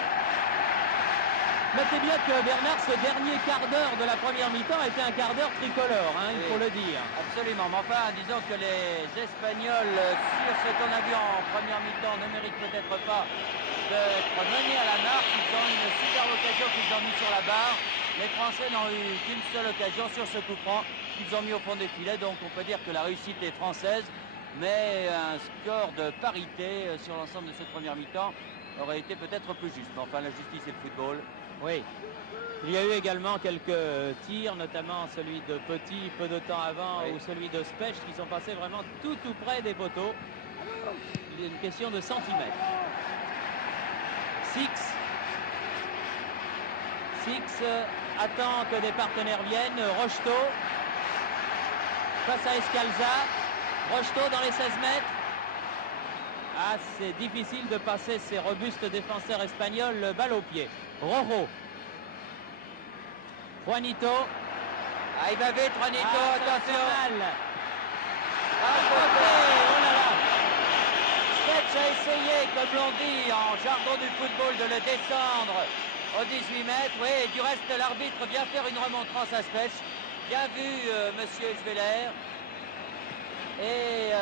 Notez bien que Bernard, ce dernier quart d'heure de la première mi-temps a été un quart d'heure tricolore, hein, il faut le dire. Absolument, mais enfin, disons que les Espagnols, sur ce qu'on a vu en première mi-temps, ne méritent peut-être pas d'être menés à la marque. qu'ils ont une superbe occasion qu'ils ont mis sur la barre. Les Français n'ont eu qu'une seule occasion sur ce coup franc qu'ils ont mis au fond des filets. Donc on peut dire que la réussite est française, mais un score de parité sur l'ensemble de cette première mi-temps aurait été peut-être plus juste. Mais enfin, la justice et le football. Oui. Il y a eu également quelques tirs, notamment celui de Petit peu de temps avant, Oui. ou celui de Specht, qui sont passés vraiment tout près des poteaux. Il y a une question de centimètres. Six attend que des partenaires viennent. Rocheteau face à Escalza. Rocheteau dans les 16 mètres. Ah, c'est difficile de passer ces robustes défenseurs espagnols, balle au pied. Rojo. Juanito. Ah, il va vite, Juanito, attention. Ah, oh là là. Specht a essayé, comme l'on dit en jargon du football, de le descendre au 18 mètres. Oui, et du reste, l'arbitre vient faire une remontrance à Specht. Bien vu, monsieur Schweller. Et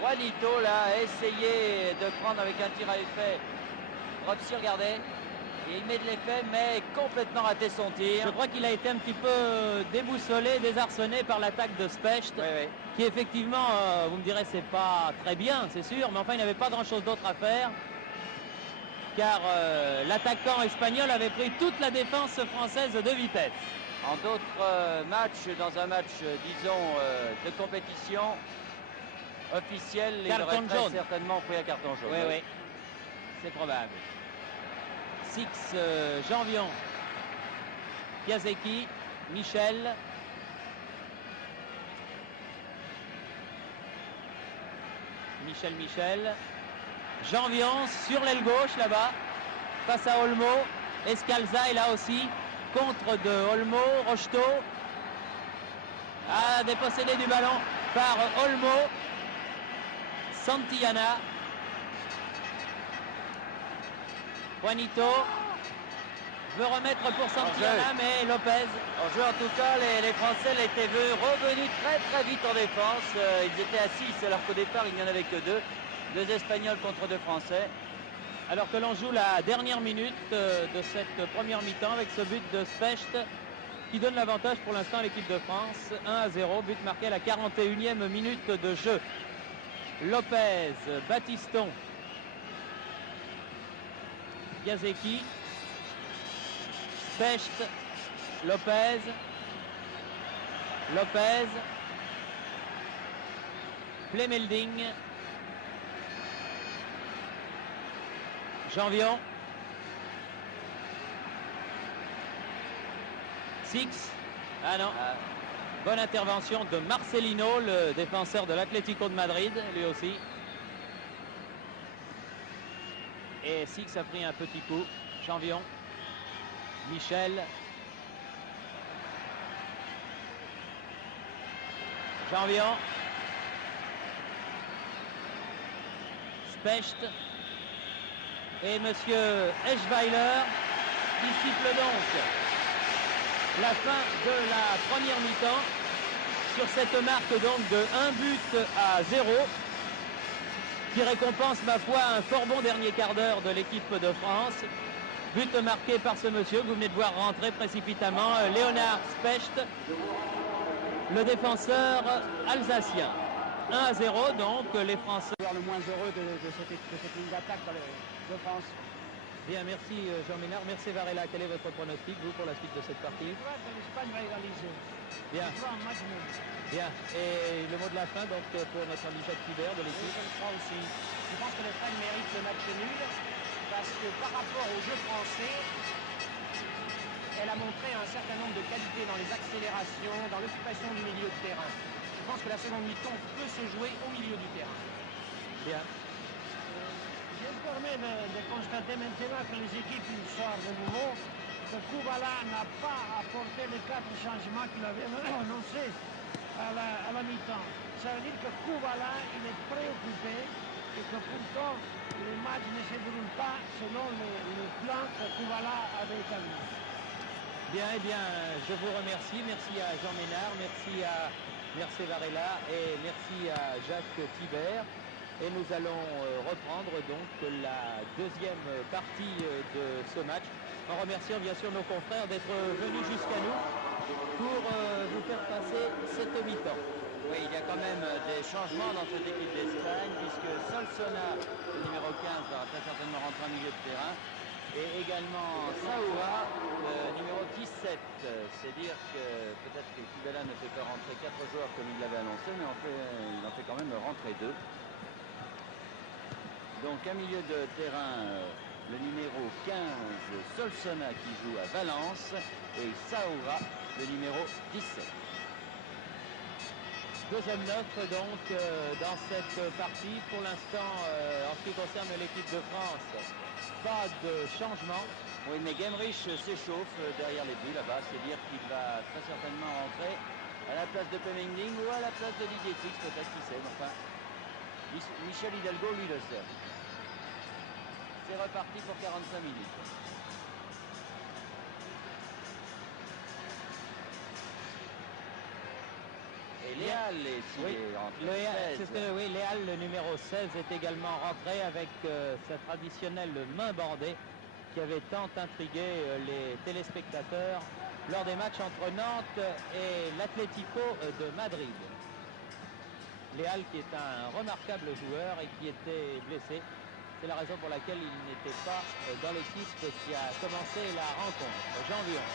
Juanito, là, a essayé de prendre avec un tir à effet. Robsi, regardez. Et il met de l'effet, mais complètement raté son tir. Je crois qu'il a été un petit peu déboussolé, désarçonné par l'attaque de Specht, Oui. qui effectivement, vous me direz, c'est pas très bien, c'est sûr, mais enfin, il n'avait pas grand-chose d'autre à faire, car l'attaquant espagnol avait pris toute la défense française de vitesse. En d'autres matchs, dans un match, disons, de compétition officielle, il aurait très certainement pris un carton jaune. Oui, c'est probable. Six, Janvion, Piasecki, Michel. Janvion sur l'aile gauche là-bas, face à Olmo. Escalza est là aussi, contre de Olmo. Rocheteau a dépossédé du ballon par Olmo. Santillana. Juanito veut remettre pour Santillana, mais Lopez. En jeu, en tout cas, les Français l'étaient revenus très vite en défense. Ils étaient à 6, alors qu'au départ, il n'y en avait que 2. 2 Espagnols contre 2 Français. Alors que l'on joue la dernière minute de cette première mi-temps avec ce but de Specht qui donne l'avantage pour l'instant à l'équipe de France. 1-0, but marqué à la 41e minute de jeu. Lopez, Battiston, Piasecki, Specht, Lopez, Plemelding, Janvion, Six. Ah non. Bonne intervention de Marcelino, le défenseur de l'Atlético de Madrid, lui aussi. Et Six a pris un petit coup. Janvion, Michel, Janvion, Specht et monsieur Eschweiler qui siffle donc la fin de la première mi-temps sur cette marque donc de 1-0 qui récompense ma foi un fort bon dernier quart d'heure de l'équipe de France. But marqué par ce monsieur que vous venez de voir rentrer précipitamment, Léonard Specht, le défenseur alsacien. 1-0 donc les Français. Le moins heureux de cette ligne d'attaque de France. Bien, merci Jean Ménard, merci Varela. Quel est votre pronostic, vous, pour la suite de cette partie? L'Espagne va égaliser. Bien. Bien. Et le mot de la fin, donc, pour notre ami Jacques Thibert de l'équipe? Je le crois aussi. Je pense que l'Espagne mérite le match nul parce que par rapport au jeu français, elle a montré un certain nombre de qualités dans les accélérations, dans l'occupation du milieu de terrain. Je pense que la seconde mi-temps peut se jouer au milieu du terrain. Bien. Je me permets de constater maintenant que les équipes sortent de nouveau, que Kubala n'a pas apporté les 4 changements qu'il avait annoncés à la mi-temps. Ça veut dire que Kubala, il est préoccupé et que pourtant les matchs ne se déroulent pas selon le plan que Kubala avait établi. Bien, eh bien, je vous remercie. Merci à Jean Ménard, merci à Varela et merci à Jacques Thibert. Et nous allons reprendre donc la deuxième partie de ce match, en remerciant bien sûr nos confrères d'être venus jusqu'à nous pour vous faire passer cette mi-temps. Oui, il y a quand même des changements dans cette équipe d'Espagne, puisque Solsona, le numéro 15, va très certainement rentrer en milieu de terrain. Et également Saoura, le numéro 17. C'est dire que peut-être que Kubela ne fait pas rentrer 4 joueurs comme il l'avait annoncé, mais il en fait quand même rentrer 2. Donc un milieu de terrain, le numéro 15, Solsona, qui joue à Valence, et Saoura, le numéro 17. Deuxième neuf donc dans cette partie. Pour l'instant, en ce qui concerne l'équipe de France, pas de changement. Oui, mais Gemrich s'échauffe derrière les buts là-bas. C'est dire qu'il va très certainement rentrer à la place de Pemengling ou à la place de Didier Fix, peut-être, qui sait. Enfin, Michel Hidalgo, lui, le sait. C'est reparti pour 45 minutes. Et Léal est rentré. Oui, Léal, le numéro 16, est également rentré avec sa traditionnelle main bandée qui avait tant intrigué les téléspectateurs lors des matchs entre Nantes et l'Atlético de Madrid. Léal qui est un remarquable joueur et qui était blessé. C'est la raison pour laquelle il n'était pas dans l'équipe qui a commencé la rencontre. Jean Vion.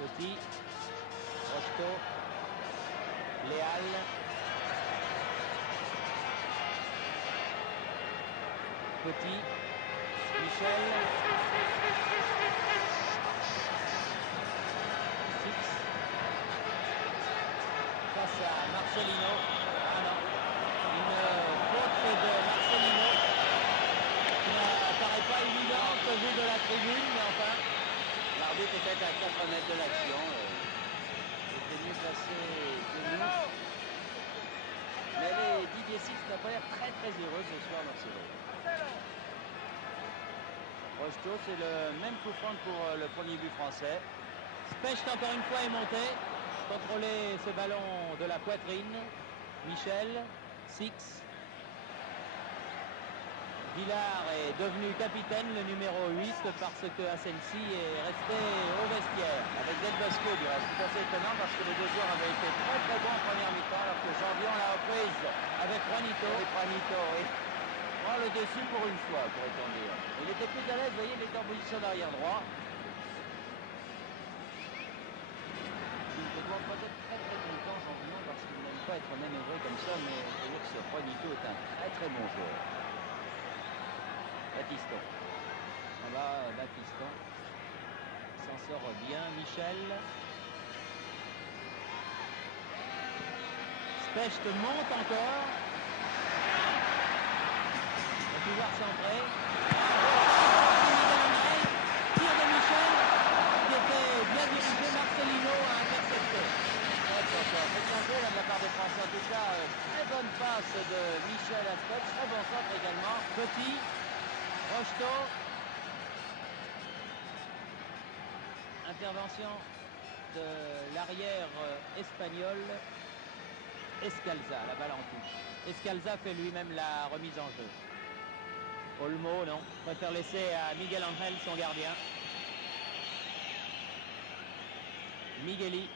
Petit, Rocheteau, Léal, Petit, Michel, Fix, face à Marcelino. Ah non, une faute de Marcelino qui n'apparaît pas évidente au vu de la tribune, mais enfin. L'arbitre était à 4 mètres de l'action. Il était mieux placé que nous. Mais Didier Six n'a pas l'air très heureux ce soir dans ses rôles. Rocheteau, c'est le même coup franc pour le premier but français. Specht encore une fois est monté. Contrôler ce ballon de la poitrine. Michel, Six. Villard est devenu capitaine, le numéro 8, parce que Asensi est resté au vestiaire. Avec Del Bosque du reste. C'est assez étonnant parce que les deux joueurs avaient été très bons en première mi-temps, alors que Jean-Vion l'a reprise avec Juanito. Oui. Oh, le dessus pour une fois, pourrait-on dire. Il était plus à l'aise, vous voyez, il était en position d'arrière droit. Il doit pas être très content, Jean-Vion, parce qu'il n'aime pas être manœuvré comme ça, mais il faut dire que ce Juanito est un très bon joueur. Batiston. Voilà, Batiston s'en sort bien. Michel. Specht monte encore. On va pouvoir centrer. Tir de Michel qui était bien dirigé. Marcelino a intercepté. Très bien joué de la part des Français. En tout cas, très bonne passe de Michel à Specht. Très bon centre également. Petit. Rocheteau. Intervention de l'arrière espagnol. Escalza, la balle en touche. Escalza fait lui-même la remise en jeu. Olmo, non. Préfère laisser à Miguel Angel, son gardien. Migueli.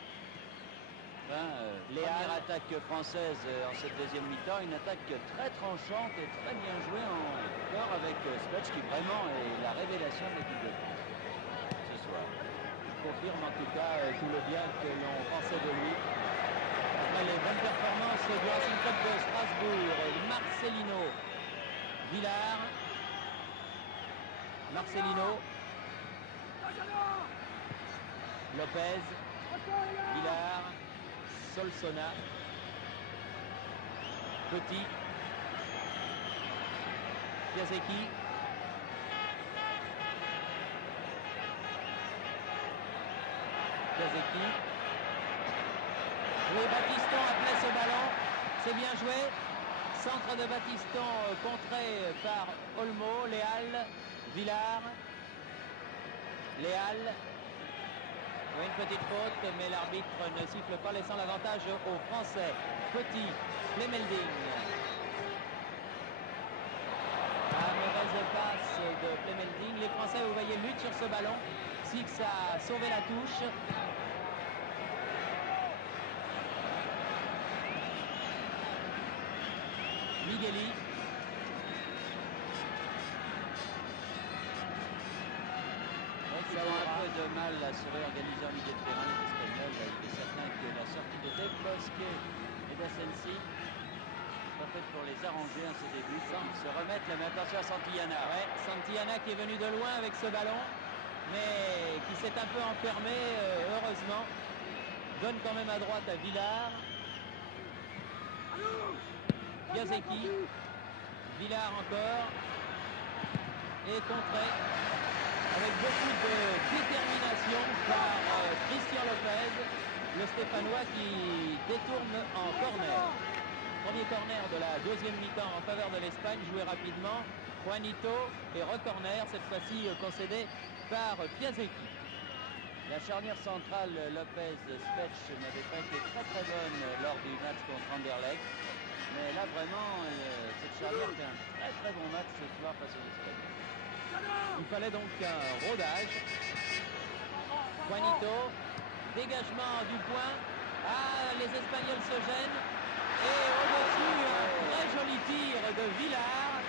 Première attaque française en cette deuxième mi-temps, une attaque très tranchante et très bien jouée en corps avec Specht qui vraiment est la révélation de l'équipe de France ce soir. Il confirme en tout cas tout le bien que l'on pensait de lui. Après les bonnes performances du Racing Club de Strasbourg, Marcelino, Villard, Marcelino, Lopez, Villard, Solsona, Petit, Piasecki, Oui, Batiston appelait ce ballon, c'est bien joué. Centre de Batiston contré par Olmo, Léal, Villard, Léal, Oui, une petite faute, mais l'arbitre ne siffle pas, laissant l'avantage aux Français. Petit, Plemelding. La mauvaise passe de Plemelding. Les Français, vous voyez, luttent sur ce ballon. Six a sauvé la touche. Migueli. Ils ont un peu de mal à se réorganiser en milieu de terrain, les Espagnols. Il est certain que la sortie de Del Bosque et d'Asensi pas faite pour les arranger en ce début. Ils se remettent la même attention à Santillana. Ouais, Santillana qui est venu de loin avec ce ballon, mais qui s'est un peu enfermé, heureusement. Donne quand même à droite à Villar. Piasecki. Villar encore. Et contré avec beaucoup de détermination par Christian Lopez, le Stéphanois qui détourne en corner. Premier corner de la deuxième mi-temps en faveur de l'Espagne, joué rapidement. Juanito et re-corner, cette fois-ci concédé par Piasecki. La charnière centrale Lopez-Spetch n'avait pas été très bonne lors du match contre Anderlecht. Mais là, vraiment, cette charnière fait un très bon match ce soir face aux Espagnols. Il fallait donc un rodage. Juanito, dégagement du point. Ah, les Espagnols se gênent. Et au-dessus, un très joli tir de Villar.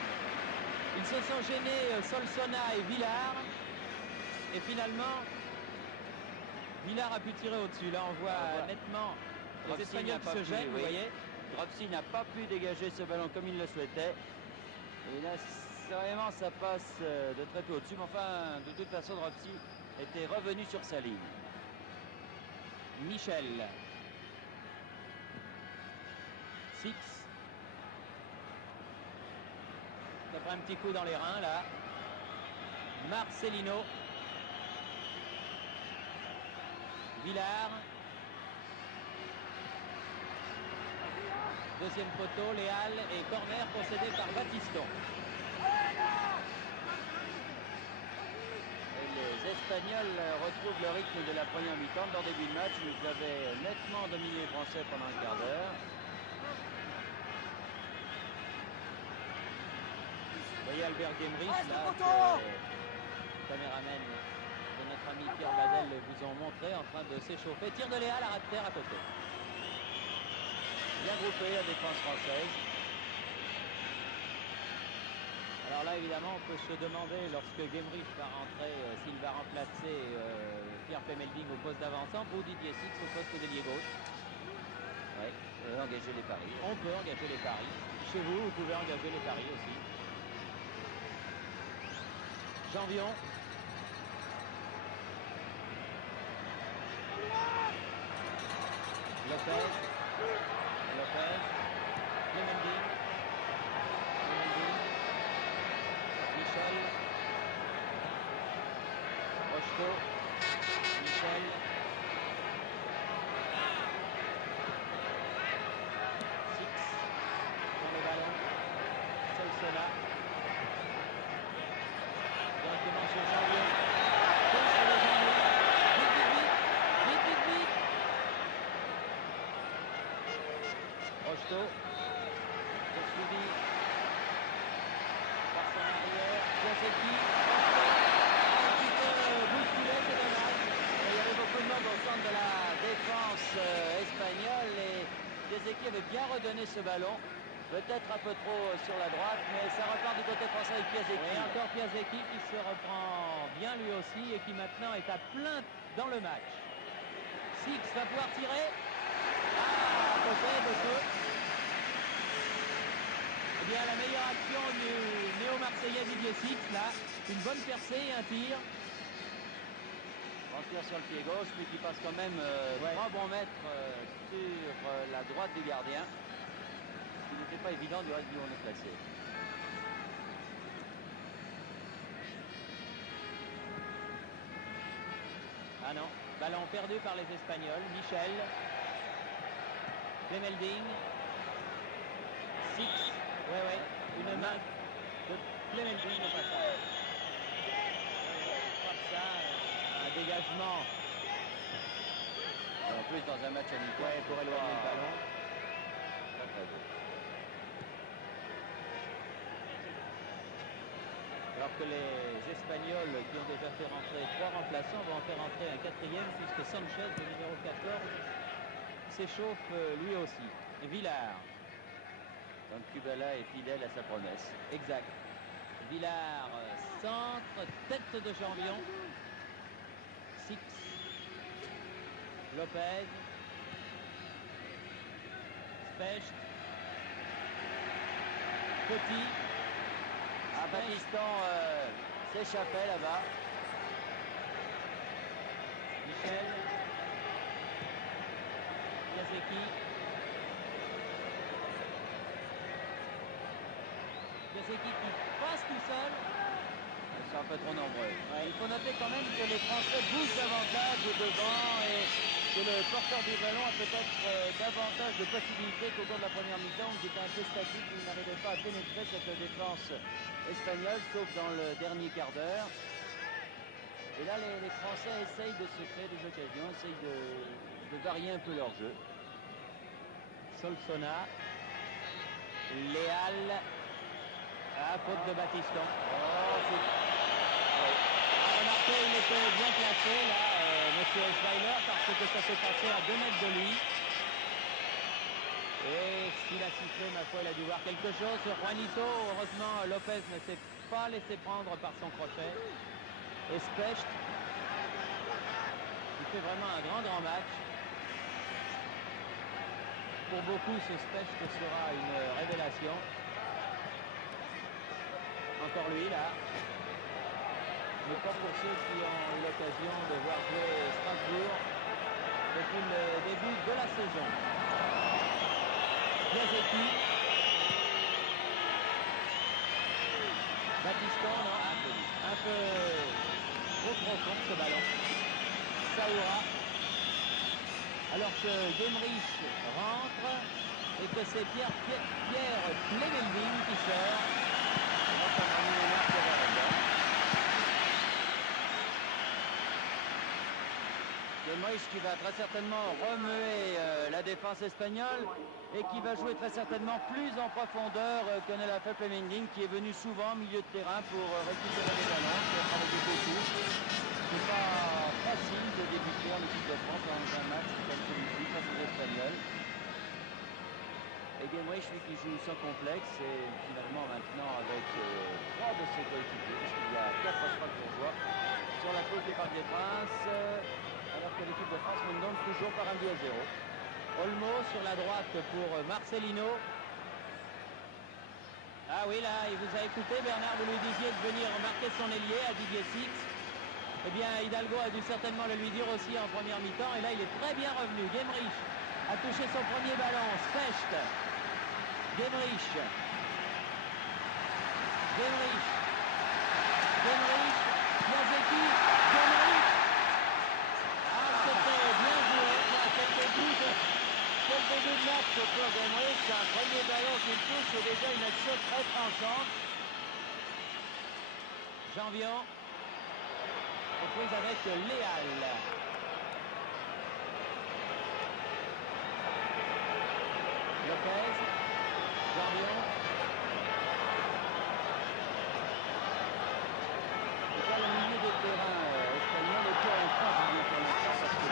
Ils se sont gênés, Solsona et Villar. Et finalement, Villar a pu tirer au-dessus. Là, on voit nettement les Espagnols qui se gênent, vous voyez. Dropsy n'a pas pu dégager ce ballon comme il le souhaitait. Et là, vraiment, ça passe de très peu au-dessus. Mais enfin, de toute façon, Dropsy était revenu sur sa ligne. Michel. Six. Ça prend un petit coup dans les reins, là. Marcelino. Villar. Deuxième poteau, Léal et corner concédé par Batiston. Et les Espagnols retrouvent le rythme de la première mi-temps. Dans le début de match, ils avaient nettement dominé les Français pendant un quart d'heure. Vous voyez Albert Gemrich, là, caméramen de notre ami Pierre Badel vous ont montré en train de s'échauffer. Tir de Léal à ras de terre à côté. Bien groupé la défense française. Alors là, évidemment, on peut se demander, lorsque Gemrich va rentrer, s'il va remplacer Pierre Plemelding au poste d'avant-centre ou Didier Six au poste d'ailier gauche. Oui, engager les paris. On peut engager les paris. Chez vous, vous pouvez engager les paris aussi. Janvion. Lopez. Plemelding. Michel. Rocheteau. Michel. Six. Dans le ballon. Solsona. Directement sur Janvion. Contre le Janvion. Vite. Rocheteau. Poursuivi par son arrière. Piasecki. Un petit peu bousculé, c'est dommage. Il y avait beaucoup de monde au centre de la défense espagnole et Piasecki avait bien redonné ce ballon. Peut-être un peu trop sur la droite, mais ça repart du côté français avec Piasecki. Et encore Piasecki qui se reprend bien lui aussi et qui maintenant est à plein dans le match. Six va pouvoir tirer. Ah, peut-être de peu. Eh bien, la meilleure action du néo-marseillais Didier Six, là. Une bonne percée et un tir. On tire sur le pied gauche, mais qui passe quand même 3 bons mètres sur la droite du gardien. Ce qui n'était pas évident du reste du on est placé. Ah non, ballon perdu par les Espagnols. Michel. Plemelding. Six. Ouais. Une main de Plemelding au passage. Comme ça, un dégagement plus dans un match amical. Ouais, pour éloigner le ballon. Très, très beau. Alors que les Espagnols qui ont déjà fait rentrer 3 remplaçants vont en faire rentrer un 4e puisque Sanchez, le numéro 14, s'échauffe lui aussi. Et Villar. Donc Kubala est fidèle à sa promesse. Exact. Villar, centre, tête de Jambion. Six. Lopez. Specht. Petit. Ah, Battiston s'échappait là-bas. Michel. Yazeki. Yazeki qui passe tout seul. Ils sont un peu trop nombreux. Ouais. Il faut noter quand même que les Français bougent davantage devant et que le porteur du ballon a peut-être davantage de possibilités qu'au cours de la première mi-temps où il était un peu statique, il n'arrivait pas à pénétrer cette défense espagnole, sauf dans le dernier quart d'heure. Et là, les Français essayent de se créer des occasions, essayent de varier un peu leur jeu. Solsona. Léal. Ah, faute de Battiston. Remarquez, il était bien placé là, monsieur Schweiler, parce que ça s'est passé à 2 mètres de lui. Et s'il a sifflé, ma foi, il a dû voir quelque chose sur Juanito. Heureusement, Lopez ne s'est pas laissé prendre par son crochet. Et Specht, il fait vraiment un grand match. Pour beaucoup, ce Specht sera une révélation. Encore lui, là. Mais pas pour ceux qui ont eu l'occasion de voir jouer Strasbourg depuis le début de la saison. Yazeki. Battiston, non, un peu trop profond ce ballon. Saoura. Alors que Gemrich rentre et que c'est Pierre Clémenville qui sort. Gemrich qui va très certainement remuer la défense espagnole et qui va jouer très certainement plus en profondeur que ne l'a fait Fleming, qui est venu souvent au milieu de terrain pour récupérer les ballons, qui a travaillé beaucoup. C'est pas facile de débuter en équipe de France dans un match comme celui-ci face aux Espagnols. Et Gemrich, lui, qui joue sans complexe, et finalement maintenant avec 3 de ses coéquipiers, puisqu'il y a 4 Strasbourgeois sur la pelouse du Parc des Princes, alors que l'équipe de France mène donc toujours par un but à 0. Olmo sur la droite pour Marcelino. Ah oui, là, il vous a écouté, Bernard, vous lui disiez de venir marquer son ailier à Didier Six. Eh bien, Hidalgo a dû certainement le lui dire aussi en première mi-temps, et là, il est très bien revenu. Gemrich a touché son premier ballon. Specht. Gemrich. Gemrich. Gemrich. Yazeki. Gemrich. Ah, c'était bien joué. Quel début de match pour Gemrich. Un premier ballon qu'il touche, c'est déjà une action très tranchante. Jambion. Et puis avec Léal. Lopez. Jambion. Et là, le milieu de terrain espagnol est peu en France pour l'instant parce que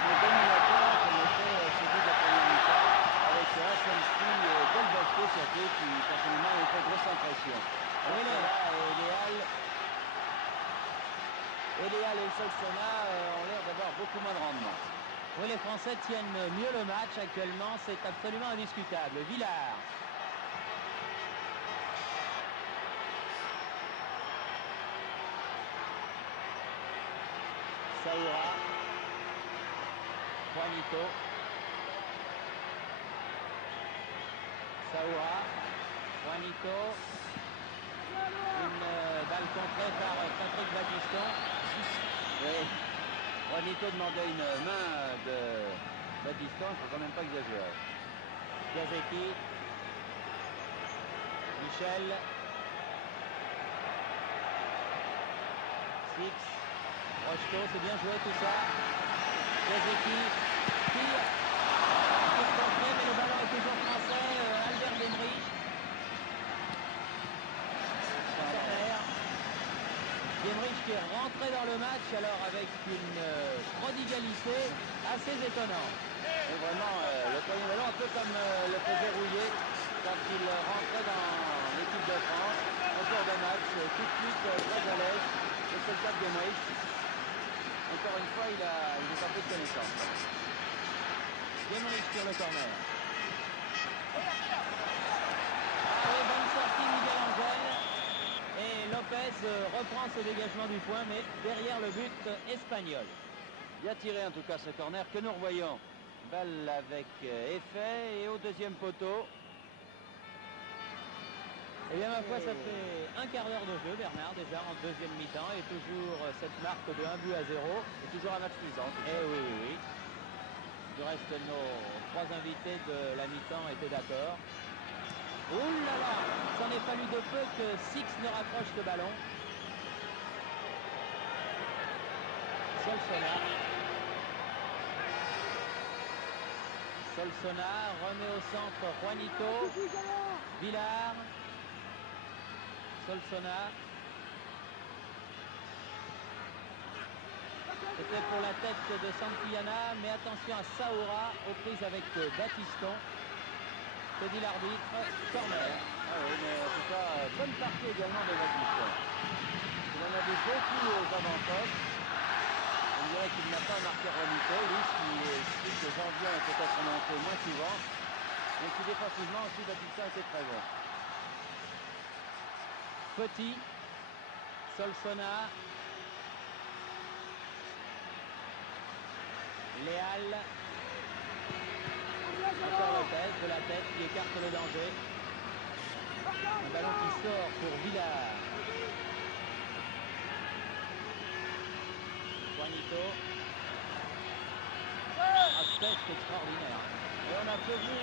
le dominateur comme était celui de la première mi-temps avec Asensi et Del Bosque surtout qui personnellement ont fait grosse impression. Oui, Léal et Solsona ont l'air d'avoir beaucoup moins de rendement. Oui, les Français tiennent mieux le match actuellement, c'est absolument indiscutable. Villar. Saoura. Juanito. Saoura. Juanito. Une balle contrée par Patrick Battiston. Oui. Juanito demandait une main de Battiston, il ne faut quand même pas exagérer. Yazeki. Michel. Six. Rocheteau, c'est bien joué tout ça. Piazecki tire. Pour contrer, mais le ballon est toujours français. Albert Gemrich. Corner. Gemrich qui est rentré dans le match alors avec une prodigalité assez étonnante. Et vraiment, le premier ballon, un peu comme le faisait Rouillet quand il rentrait dans l'équipe de France. En cours de match, tout de suite très à l'aise. Et c'est le cas de Gemrich. Encore une fois, il est en peu de connaissance. Gemrich sur le corner. Ah oui, bonne sortie de Miguel Angel. Et Lopez reprend ce dégagement du point, mais derrière le but espagnol. Bien tiré en tout cas ce corner que nous revoyons. Balle avec effet et au deuxième poteau. Eh bien, ma foi, ça fait un quart d'heure de jeu, Bernard, déjà en deuxième mi-temps. Et toujours cette marque de 1-0. Et toujours un match nul. Eh oui, oui, oui. Du reste, nos trois invités de la mi-temps étaient d'accord. Ouh là là, ça n'est fallu de peu que Six ne raccroche ce ballon. Solsona remet au centre Juanito. Villar. Solsona. C'était pour la tête de Santillana, mais attention à Saoura aux prises avec Batiston. Que dit l'arbitre? Corner. Ah oui, mais en tout cas, bonne partie également de Batiston. Il en a vu beaucoup aux avant-postes. On dirait qu'il n'a pas marqué Juanito, lui, ce qui explique que Janvier est peut-être monté moins souvent. Mais qui défensivement aussi, Batiston était très bon. Petit. Solsona. Léal. Encore Lopez de la tête qui écarte le danger. Un ballon qui sort pour Villar. Juanito. Aspect extraordinaire. Et on a peu vu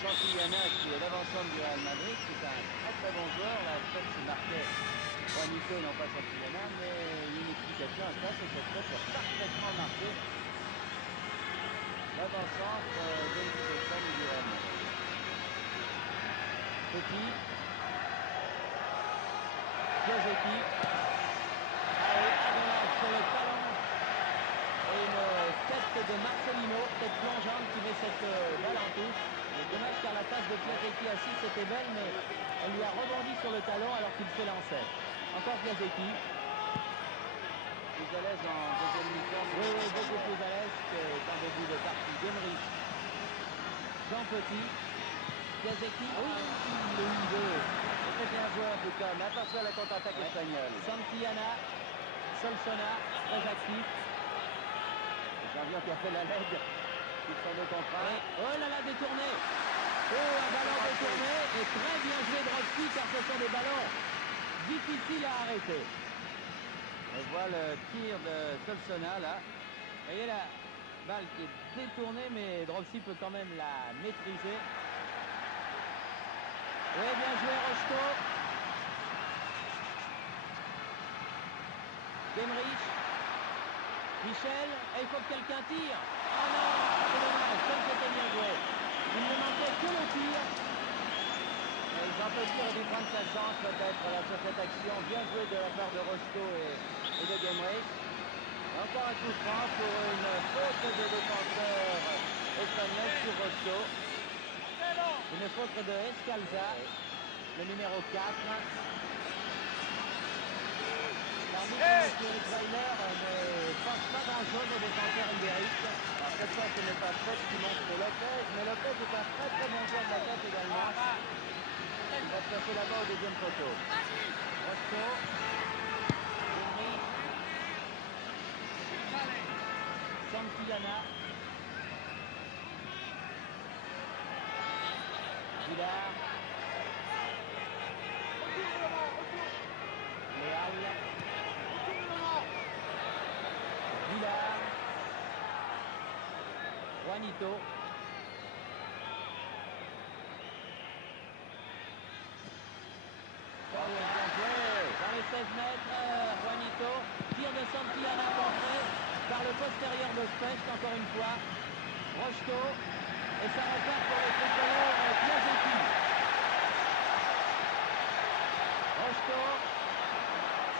Santillana qui est l'avancement du Real Madrid, qui est un très très bon joueur. La tête se marquait Juanito et non pas Santillana, mais il y a une explication à ça, c'est que cette tête a parfaitement marqué l'avant-centre de l'équipe d'Espagne et du Real Madrid. Petit. Piazecki. Ah oui, dommage sur le talon. Et une tête de Marcelino, tête plongeante qui met cette balle en touche. C'est dommage car la passe de Piazecki à 6 était belle, mais elle lui a rebondi sur le talon alors qu'il s'élançait. Encore Piazecki. Plus à l'aise en deuxième mi-temps. Oui, oui, beaucoup plus à l'aise qu'en début de partie. Gemrich. Jean Petit. Piazecki. Ah oui, le 1-2. C'était bien joué en tout cas, mais attention à la contre-attaque espagnole. Santillana. Solsona, très actif. Janvier qui a fait la leg, qui s'en est contraint. Oh là là, détourné. Oh, un ballon détourné. Et très bien joué de Drogba car ce sont des ballons difficiles à arrêter. On voit le tir de Solsona là. Vous voyez la balle qui est détournée, mais Drogba peut quand même la maîtriser. Oui, bien joué Rocheteau. Gemrich. Michel. Et il faut que quelqu'un tire. Oh non, c'est dommage, comme c'était bien joué. Il ne manquait que le tir. Jean Petit aurait dû prendre sa chance peut-être là sur cette action. Bien joué de la part de Rocheteau et de Gemrich. Encore un coup franc pour une faute de défenseur espagnol sur Rocheteau. Une faute de Escalza, le numéro 4. L'arbitre, M. Weiler, ne pense pas grand-chose au défenseur ibérique. Alors cette fois, ce n'est pas Fred qui montre Lopez, mais Lopez est un très très bon joueur de la tête également. Il va se passer là-bas au deuxième poteau. Rocheteau. Gemrich. Santillana. Villar. Léal. Villar. Juanito. Dans les 16 mètres, Juanito. Tir de Santillana contré. par le postérieur de Specht, encore une fois. Rocheteau, et ça repart pour les tricolores Piasecki. Rocheteau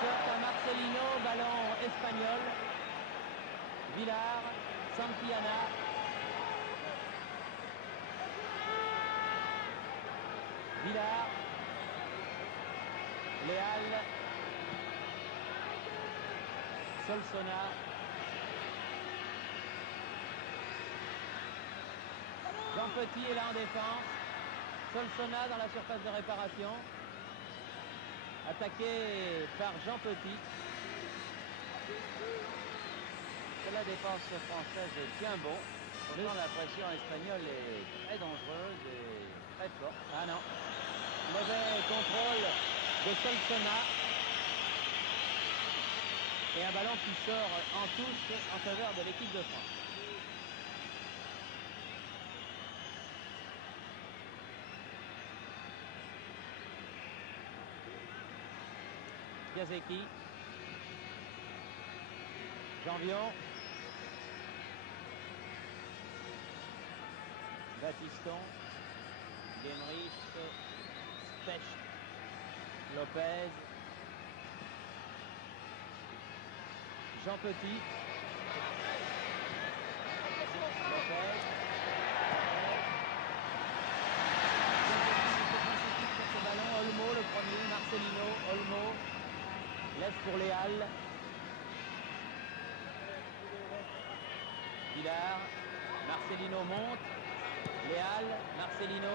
sort à Marcelino, ballon espagnol. Villar, Santillana. Villar, Léal, Solsona, Jean Petit est là en défense, Solsona dans la surface de réparation, attaqué par Jean Petit. La défense française tient bon. Pourtant, la pression espagnole est très dangereuse et très forte. Ah non, mauvais contrôle de Solsona. Et un ballon qui sort en touche en faveur de l'équipe de France. Piasecki. Janvion. Batiston. Genrich. Specht. Lopez. Jean Petit. Lopez. Sur ce ballon, Olmo le premier, Marcelino, Olmo. Laisse pour les Halles. Villar. Marcelino monte. Léal, Marcelino.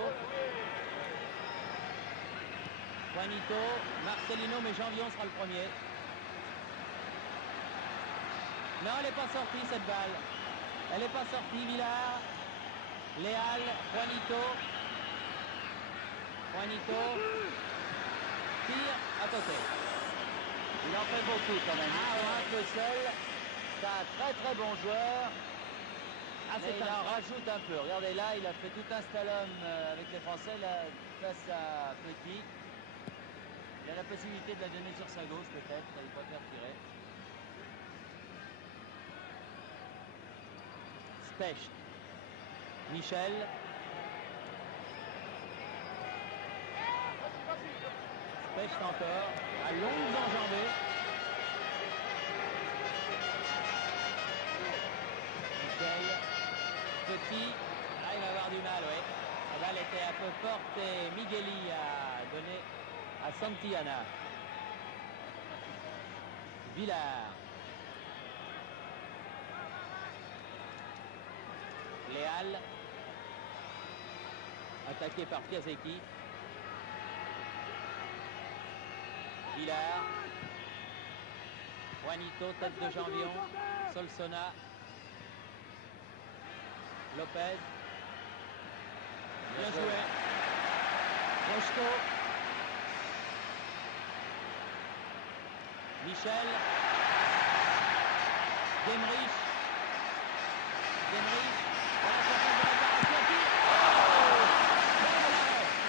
Juanito, Marcelino, mais Janvion sera le premier. Non, elle n'est pas sortie cette balle. Elle n'est pas sortie, Villar. Léal, Juanito. Juanito. Tire à côté. Il en fait beaucoup quand même. Ah, ouais. Un peu seul. C'est un très très bon joueur. Ah, mais il en rajoute un peu. Regardez là, il a fait tout un slalom avec les Français là, face à Petit. Il a la possibilité de la donner sur sa gauche peut-être. Il préfère tirer. Specht. Michel. Specht encore. À longues enjambées. Michel. Petit. Ah, il va avoir du mal, oui. La balle était un peu forte et Migueli a donné à Santillana. Villar. Léal. Attaqué par Piasecki. Villar. Juanito, tête de Janvion. Solsona. Lopez. Bien joué. Rocheteau. Michel. Genrich. Genrich. Voilà sa phase de réparation.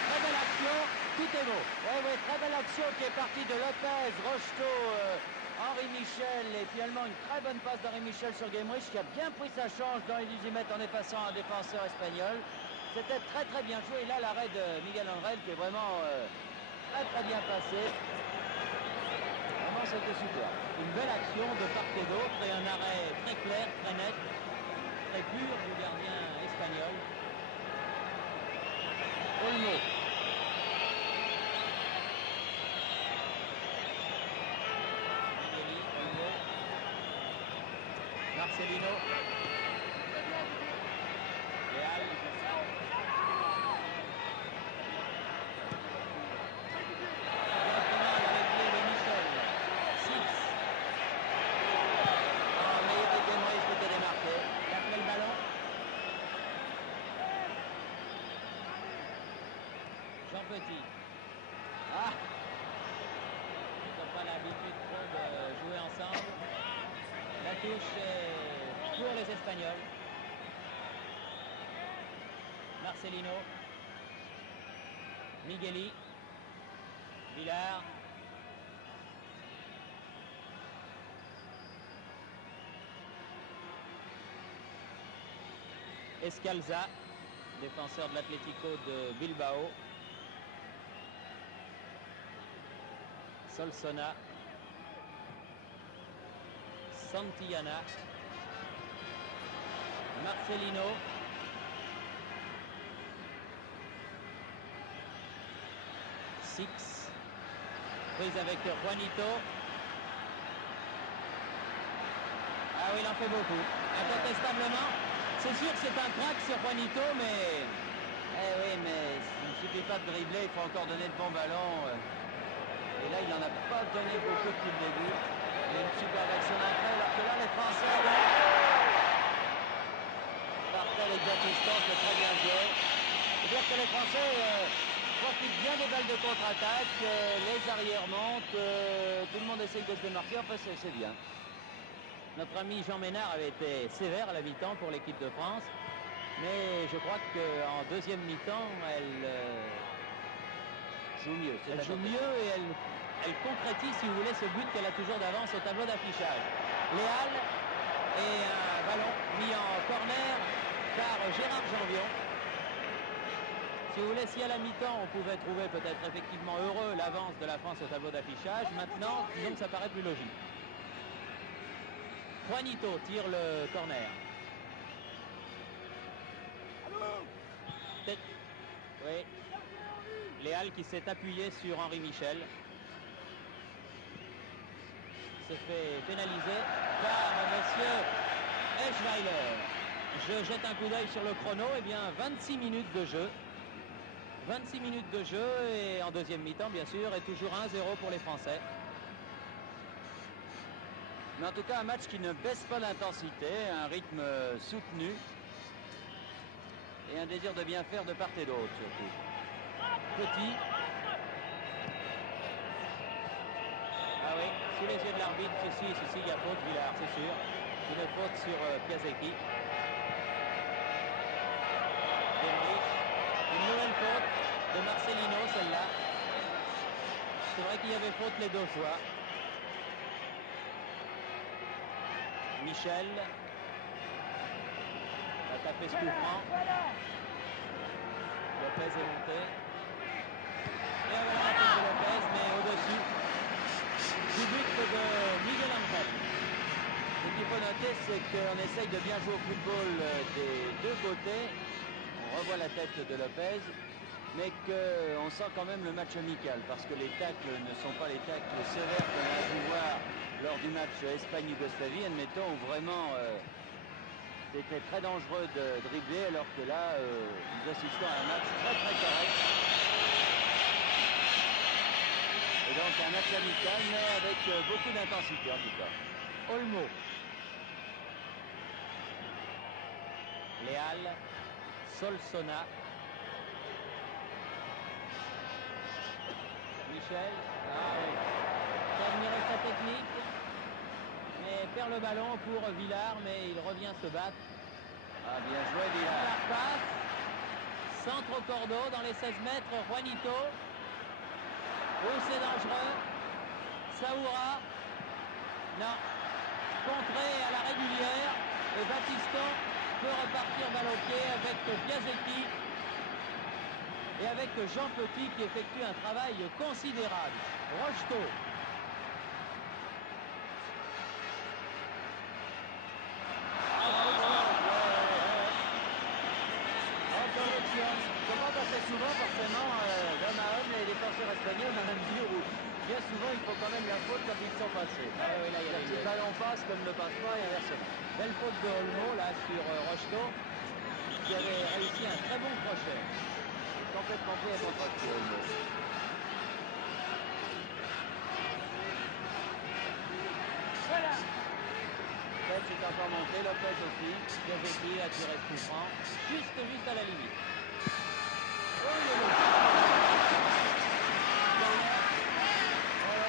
Très belle action. Tout est beau. Oui, très belle action qui est partie de Lopez, Rocheteau, Henri Michel et finalement une très bonne passe d'Henri Michel sur Genrich qui a bien pris sa chance dans les 18 mètres en effaçant un défenseur espagnol. C'était très très bien joué. Et là, l'arrêt de Miguel Angel qui est vraiment très très bien passé. Vraiment, c'était super. Une belle action de part et d'autre et un arrêt très clair, très net, très pur du gardien espagnol. Olmo. Migueli, Olmo. Marcelino. Léal. Directement à la pied de Michel. 6. Oh, mais il était Genrich qui était démarqué. Il a fait le ballon. Jean Petit. Ah, Ils n'ont pas l'habitude trop de jouer ensemble. La touche est pour les Espagnols. Marcelino. Migueli. Villar. Escalza, défenseur de l'Atlético de Bilbao. Solsona. Santillana. Marcelino. Six. Prise avec Juanito. Ah oui, il en fait beaucoup. Incontestablement. C'est sûr que c'est un crack sur Juanito, mais... Eh oui, mais il ne suffit pas de dribbler, il faut encore donner de bons ballons. Et là, il n'en a pas donné beaucoup depuis le début. Il y a une superbe action d'entrée, alors que là, les Français partent avec Baptiston, c'est très bien joué. C'est-à-dire que les Français profitent bien des balles de contre-attaque, les arrières montent, tout le monde essaye de se démarquer, enfin c'est bien. Notre ami Jean Ménard avait été sévère à la mi-temps pour l'équipe de France, mais je crois qu'en deuxième mi-temps, elle joue mieux. Elle joue mieux et elle concrétise, si vous voulez, ce but qu'elle a toujours d'avance au tableau d'affichage. Léal et un ballon mis en corner par Gérard Janvion. Si vous voulez, si à la mi-temps, on pouvait trouver peut-être effectivement heureux l'avance de la France au tableau d'affichage, maintenant, disons que ça paraît plus logique. Juanito tire le corner. Tête. Oui. Léal qui s'est appuyé sur Henri Michel. Se fait pénaliser par monsieur Eschweiler. Je jette un coup d'œil sur le chrono. Eh bien, 26 minutes de jeu. 26 minutes de jeu et en deuxième mi-temps, bien sûr, et toujours 1-0 pour les Français. Mais en tout cas, un match qui ne baisse pas l'intensité, un rythme soutenu et un désir de bien faire de part et d'autre, surtout. Petit. Ah oui, sous les yeux de l'arbitre, ceci, il y a faute, Villard, c'est sûr. Une faute sur Piasecki. Derlich. Une nouvelle faute de Marcelino, celle-là. C'est vrai qu'il y avait faute les deux fois. Michel va taper ce coup franc. Lopez est monté. Et voilà la tête de Lopez, mais au-dessus du but de Miguel Angel. Ce qu'il faut noter, c'est qu'on essaye de bien jouer au football des deux côtés. On revoit la tête de Lopez, mais qu'on sent quand même le match amical, parce que les tacles ne sont pas les tacles sévères qu'on a pu voir lors du match Espagne-Yougoslavie, admettons, où vraiment c'était très dangereux de dribbler, alors que là, nous assistons à un match très correct. Et donc un match amical, mais avec beaucoup d'intensité en tout cas. Olmo. Léal. Solsona. Michel. Ah oui. Qui a admiré sa technique. Mais perd le ballon pour Villard, mais il revient se battre. Ah, bien joué Villard. La passe. Centre au cordeau dans les 16 mètres. Juanito. Oh, c'est dangereux. Saoura. Non. Contré à la régulière. Et Baptiston peut repartir balle au pied avec Piasecki. Et avec Jean Petit qui effectue un travail considérable. Rocheteau. Comment assez souvent, forcément, l'homme à homme, les défenseurs espagnols, dans la mesure où bien souvent il faut quand même la faute quand ils sont passés. Ah oui, là, il y a si le ballon passe, comme ne passe pas, et inversement. Belle faute de Olmo là sur Rocheteau, qui avait réussi un très bon crochet. Complètement pris à contre-pied, Olmo. Voilà. Lopez est encore monté, Lopez aussi. Piasecki a tiré ce coup franc, juste à la limite.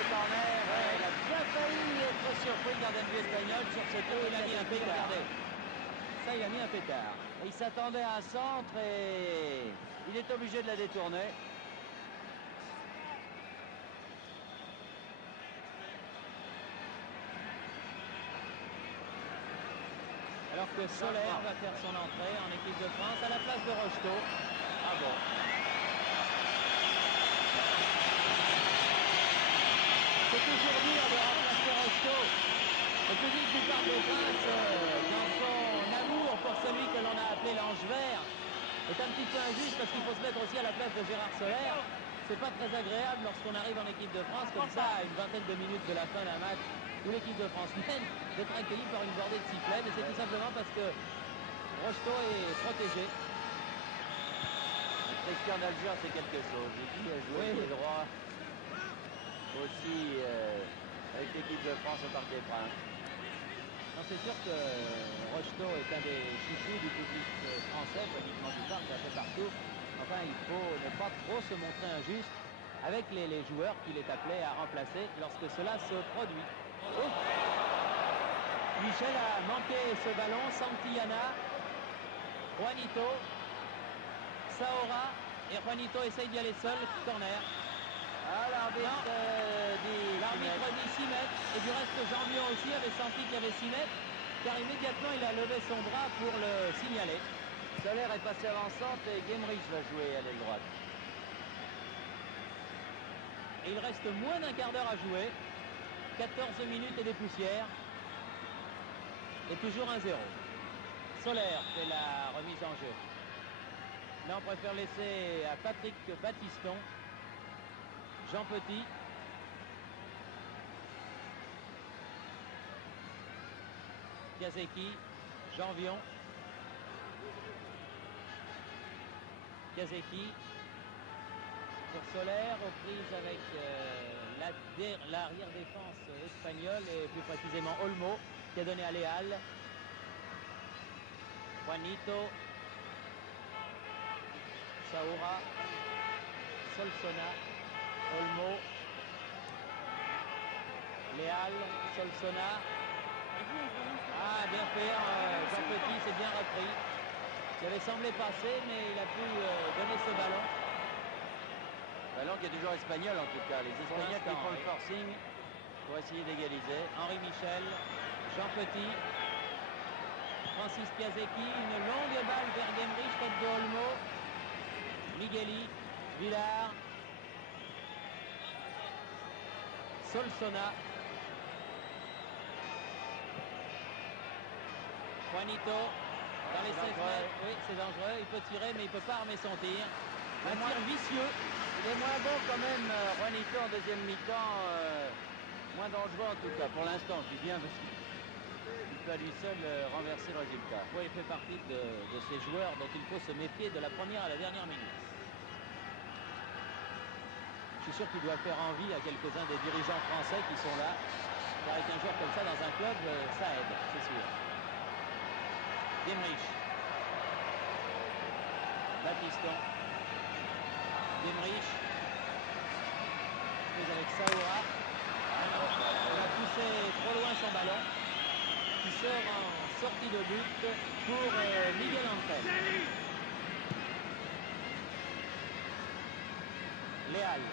Corner, il a bien failli être surpris le gardien de but espagnol sur cette eau, Il a mis un pétard. Ça, il a mis un pétard. Il s'attendait à un centre et il est obligé de la détourner. Alors alors que Soler va faire son entrée en équipe de France à la place de Rocheteau. Bravo. C'est toujours dur de remplacer Rocheteau. Le public du Parc des Princes, dans son amour pour celui que l'on a appelé l'ange vert, est un petit peu injuste parce qu'il faut se mettre aussi à la place de Gérard Soler. C'est pas très agréable lorsqu'on arrive en équipe de France comme ça à une vingtaine de minutes de la fin d'un match où l'équipe de France mène d'être accueillie par une bordée de sifflets, mais c'est tout simplement parce que Rocheteau est protégé. Christian d'Alger, c'est quelque chose. Il a joué les droits aussi avec l'équipe de France au Parc des Princes. C'est sûr que Rocheteau est un des chouchous du public français, pas uniquement du Parc, un peu partout. Enfin, il faut ne pas trop se montrer injuste avec les joueurs qu'il est appelé à remplacer lorsque cela se produit. Oh, Michel a manqué ce ballon, Santillana, Juanito, Saora, et Juanito essaye d'y aller seul, corner. Ah, l'arbitre dit 6 mètres, et du reste Jean-Mion aussi avait senti qu'il y avait 6 mètres, car immédiatement il a levé son bras pour le signaler. Soler est passé avançante et Guémerich va jouer à l'aile droite. Et il reste moins d'un quart d'heure à jouer. 14 minutes et des poussières. Et toujours 1-0. Soler fait la remise en jeu. Là, on préfère laisser à Patrick Battiston. Jean Petit. Kazeki. Jean Vion. Kazeki. Pour Soler, aux prises avec l'arrière-défense espagnole et plus précisément Olmo qui a donné à Léal. Juanito, Saoura, Solsona, Olmo, Léal, Solsona. Ah, bien fait, Jean Petit s'est bien repris. Il avait semblé passer, mais il a pu donner ce ballon. Ballon qui est toujours espagnol en tout cas. Les Espagnols qui font le forcing pour essayer d'égaliser. Henri Michel, Jean Petit, Francis Piasecki, une longue balle vers Guémerich, tête de Olmo, Migueli, Villard, Solsona, Juanito, dans les 16 mètres, oui c'est dangereux, il peut tirer mais il ne peut pas armer son tir. Un tir vicieux. Il est moins bon quand même, Juanito en deuxième mi-temps, moins dangereux en tout cas, pour l'instant, je dis bien, parce qu'il peut à lui seul renverser le résultat. Oui, il fait partie de ces joueurs dont il faut se méfier de la première à la dernière minute. Je suis sûr qu'il doit faire envie à quelques-uns des dirigeants français qui sont là, car avec un joueur comme ça dans un club, ça aide, c'est sûr. Guémerich. Battiston. Guémerich. Prise avec Saoura. Il a poussé trop loin son ballon. Qui sort en sortie de but pour Miguel Angel. Léal.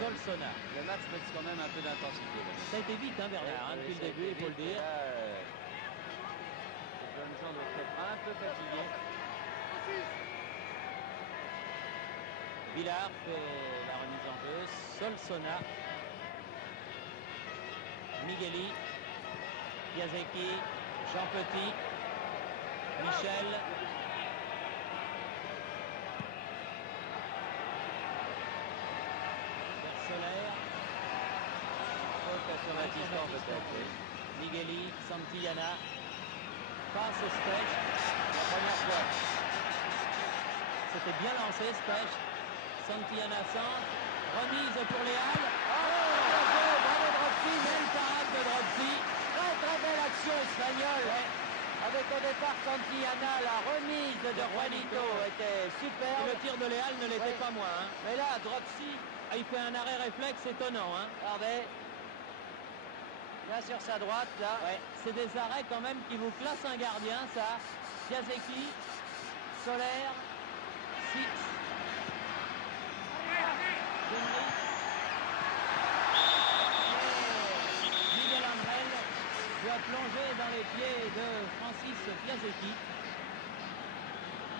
Solsona. Le match met quand même un peu d'intensité. Ça a été vite, hein, Bernard, depuis le début, il faut le dire. Les jeunes gens doivent être un peu fatigués. Villard fait la remise en jeu. Solsona. Migueli. Piasecki. Jean Petit. Michel. Soler. Faute sur Battiston peut-être. Migueli, Santillana. Passe Stech. La première fois. C'était bien lancé Stech. Santillana centre. Remise pour Léal. Bravo Dropsy. Belle parade de Dropsy. Très belle action espagnole. Ouais. Avec au départ Santillana, la remise de Juanito était superbe. Et le tir de Léal ne l'était pas moins. Hein. Mais là, Dropsy... Ah, il fait un arrêt réflexe étonnant. Hein. Regardez. Là sur sa droite, là. Ouais. C'est des arrêts quand même qui vous classent un gardien, ça. Piasecki, Soler, Six. Miguel Angel doit plonger pied de Francis Piasecki,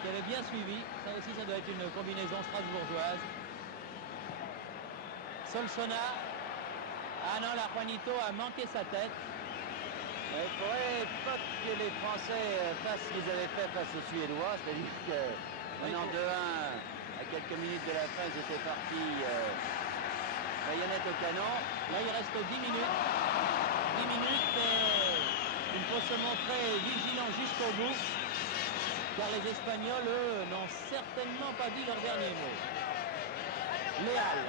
qui avait bien suivi. Ça aussi, ça doit être une combinaison strasbourgeoise. Solsona. Ah non, là, Juanito a manqué sa tête. Il ne faudrait pas que les Français fassent ce qu'ils avaient fait face aux Suédois, c'est-à-dire que menant 2-1 à quelques minutes de la fin, ils étaient partis baïonnette au canon. Là, il reste 10 minutes. 10 minutes et il faut se montrer vigilant jusqu'au bout, car les Espagnols, eux, n'ont certainement pas dit leur dernier mot. Léal.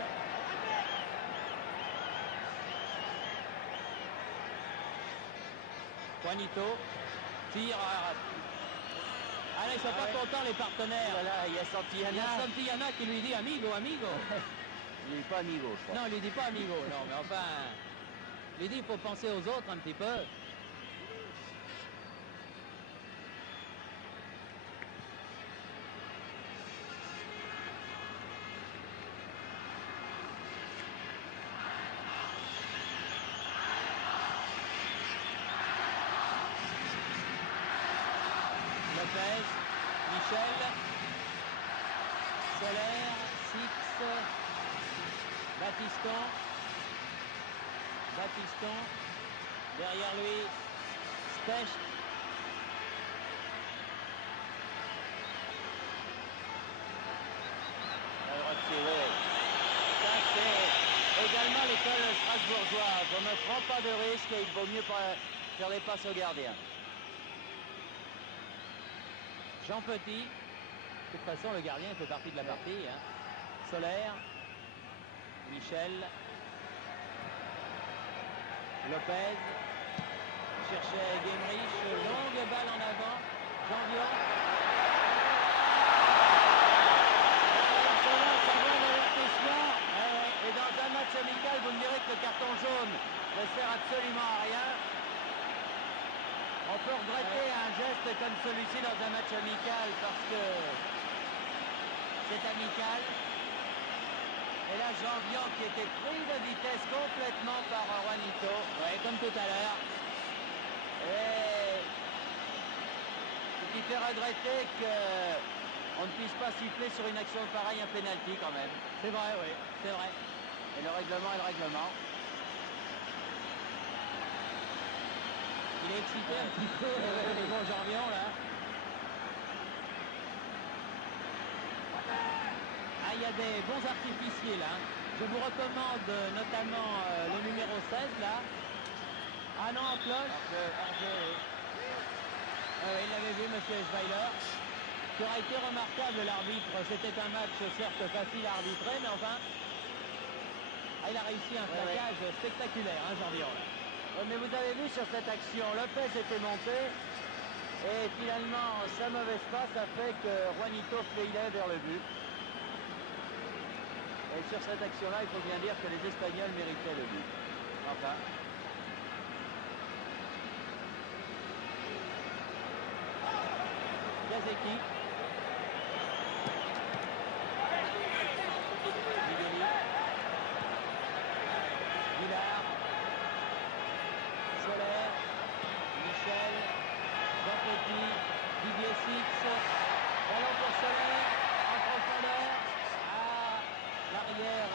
Juanito tire. Ah là, ils sont pas contents, les partenaires. Voilà, il y a Santillana. Il y a Santillana qui lui dit amigo, amigo. Il dit pas amigo, je crois. Non, il lui dit pas amigo, non, mais enfin, il dit il faut penser aux autres un petit peu. Lopez, Michel, Soler, Six, Battiston, derrière lui, Specht. Ça c'est également l'école strasbourgeoise. On ne prend pas de risque et il vaut mieux pas faire des passes au gardien. Jean Petit, de toute façon le gardien fait partie de la partie. Hein. Soler, Michel, Lopez, cherchait Guémerich, longue balle en avant, Janvion. Et dans un match amical, vous me direz que le carton jaune ne sert absolument à rien. On peut regretter un geste comme celui-ci dans un match amical parce que c'est amical. Et là, Janvion qui était pris de vitesse complètement par Juanito. Oui, comme tout à l'heure. Et ce qui fait regretter qu'on ne puisse pas siffler sur une action pareille un pénalty quand même. C'est vrai, oui, c'est vrai. Et le règlement est le règlement. Il est excité un petit peu, le bon Janvion, là. Ah, il y a des bons artificiers, là. Je vous recommande notamment le numéro 16, là. Ah non, en cloche. Oui. Ah oui, il l'avait vu, M. Schweiler. Ce qui aurait été remarquable, l'arbitre, c'était un match, certes, facile à arbitrer, mais enfin... Ah, il a réussi un plaquage spectaculaire, hein, Janvion, là. Oui, mais vous avez vu sur cette action, Lopez était monté et finalement sa mauvaise passe a fait que Juanito filait vers le but. Et sur cette action-là, il faut bien dire que les Espagnols méritaient le but. Enfin. Piasecki. Migueli. Villard. Soler, Michel, Jean Petit, Didier Six, ballon pour Soler, en profondeur, à l'arrière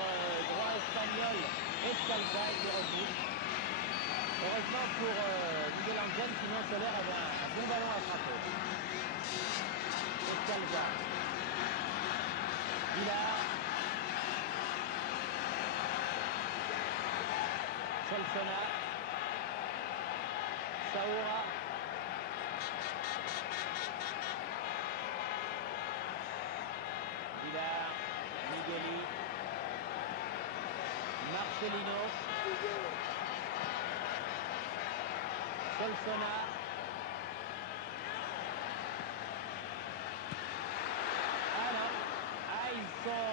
droit espagnol, Escalza qui repousse. Heureusement pour Miguel Angel, sinon Soler avait un bon ballon à frapper. Escalza, Villard, Solsona, Saoura. Villard, Migueli, Marcelino, Solsona. Ah non, ah ils sont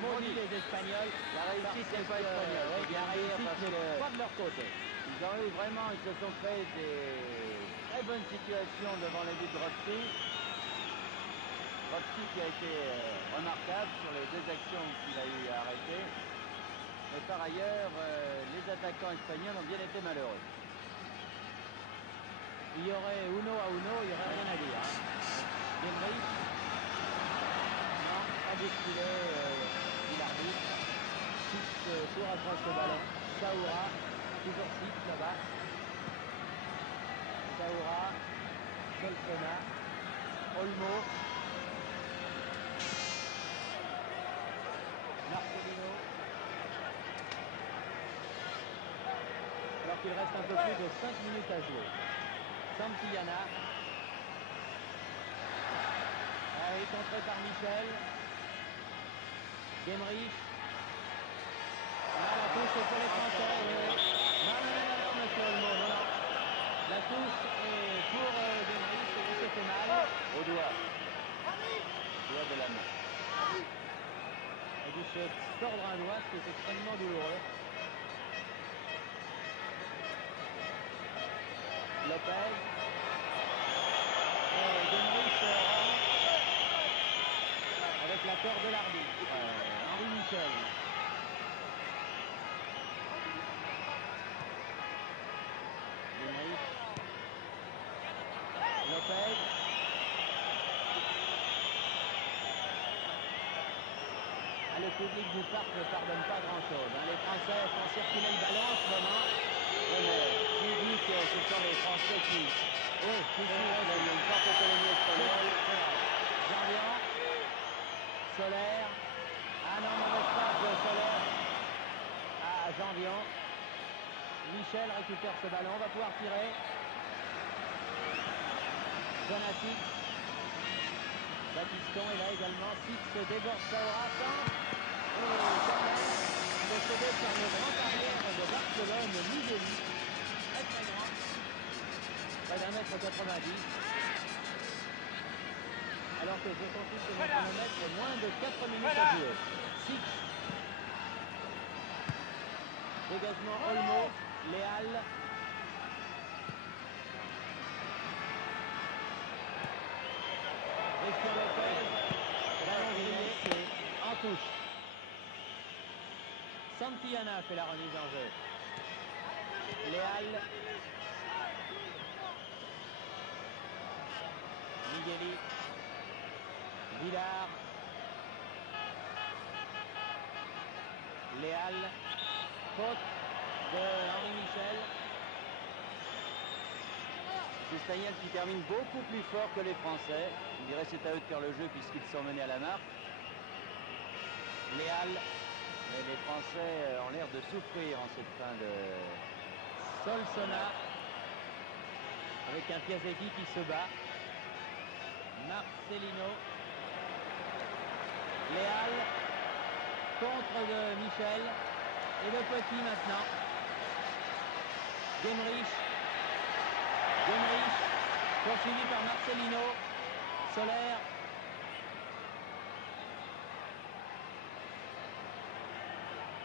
maudits les Espagnols. La réussite n'est pas espagnole. La réussite n'est pas de leur côté. Ils ont eu vraiment, ils se sont fait des très bonnes situations devant les buts de Roxy. Roxy qui a été remarquable sur les deux actions qu'il a eu à arrêter. Mais par ailleurs, les attaquants espagnols ont bien été malheureux. il y aurait uno à uno, il n'y aurait rien à dire. Hein. Genrich, non, pas bousculé, dit l'arbitre. Six court après ce ballon. Saoura, toujours 6 là-bas. Saoura, Solsona, Olmo, Marcelino. Alors qu'il reste un peu plus de 5 minutes à jouer. Santillana. Allez, contré par Michel. Genrich. Ah, la touche pour les Français. Non, monsieur Olmo, non. La touche est pour Genrich et il se fait mal. Au doigt. Doigt de la main. Il a dû se tordre un doigt, ce qui est extrêmement douloureux. Lopez. Et Genrich rentre avec l'accord de l'arbitre. Henri Michel. Genrich. Lopez. Ah, le public du parc ne pardonne pas grand-chose. Hein. Les Français font circuler le ballon en ce moment. Tu dis que ce sont les Français qui... Oui, il y a une forte colonie espagnole. Jean-Vian. Solaire. Ah non, mauvaise passe de Solaire à Jean-Vian. Michel récupère ce ballon, va pouvoir tirer. Jonatic. Batiston est là également. Six déborde Saoura. Et quand même, possédé par le grand arrière de Barcelone, Migueli. Très très grand. Près d'1,90 m. Alors que je consulte mon chronomètre, moins de 4 minutes à jouer. Six. Dégagement Olmo, Léal. Christian Lopez. Ballon grillé en touche. Santillana fait la remise en jeu. Léal. Migueli. Villard. Léal. Faute de Henri Michel. C'est Staniel qui termine beaucoup plus fort que les Français. Je dirais c'est à eux de faire le jeu puisqu'ils sont menés à la marque. Léal. Mais les Français ont l'air de souffrir en cette fin de... Solsona. Avec un Piazetti qui se bat. Marcelino. Léal. Contre de Michel. Et de Petit maintenant. Genrich. Genrich. Poursuivi par Marcelino. Solaire.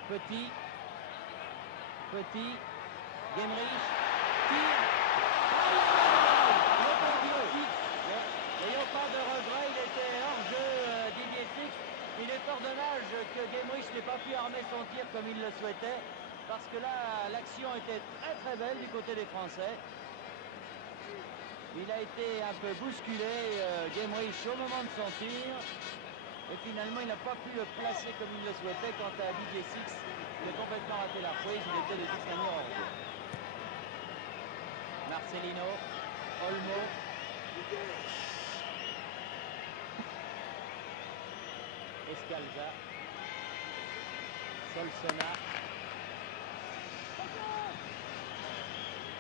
Petit. Petit. Genrich. Tire. N'ayons pas de regret, il était hors jeu Didier Six. Il est fort dommage que Genrich n'ait pas pu armer son tir comme il le souhaitait. Parce que là, l'action était très très belle du côté des Français. Il a été un peu bousculé, Genrich, au moment de son tir. Et finalement, il n'a pas pu le placer comme il le souhaitait. Quant à Didier Six, il a complètement raté la prise. Il était de toute manière hors jeu. Marcelino. Olmo. Escalza. Solsona.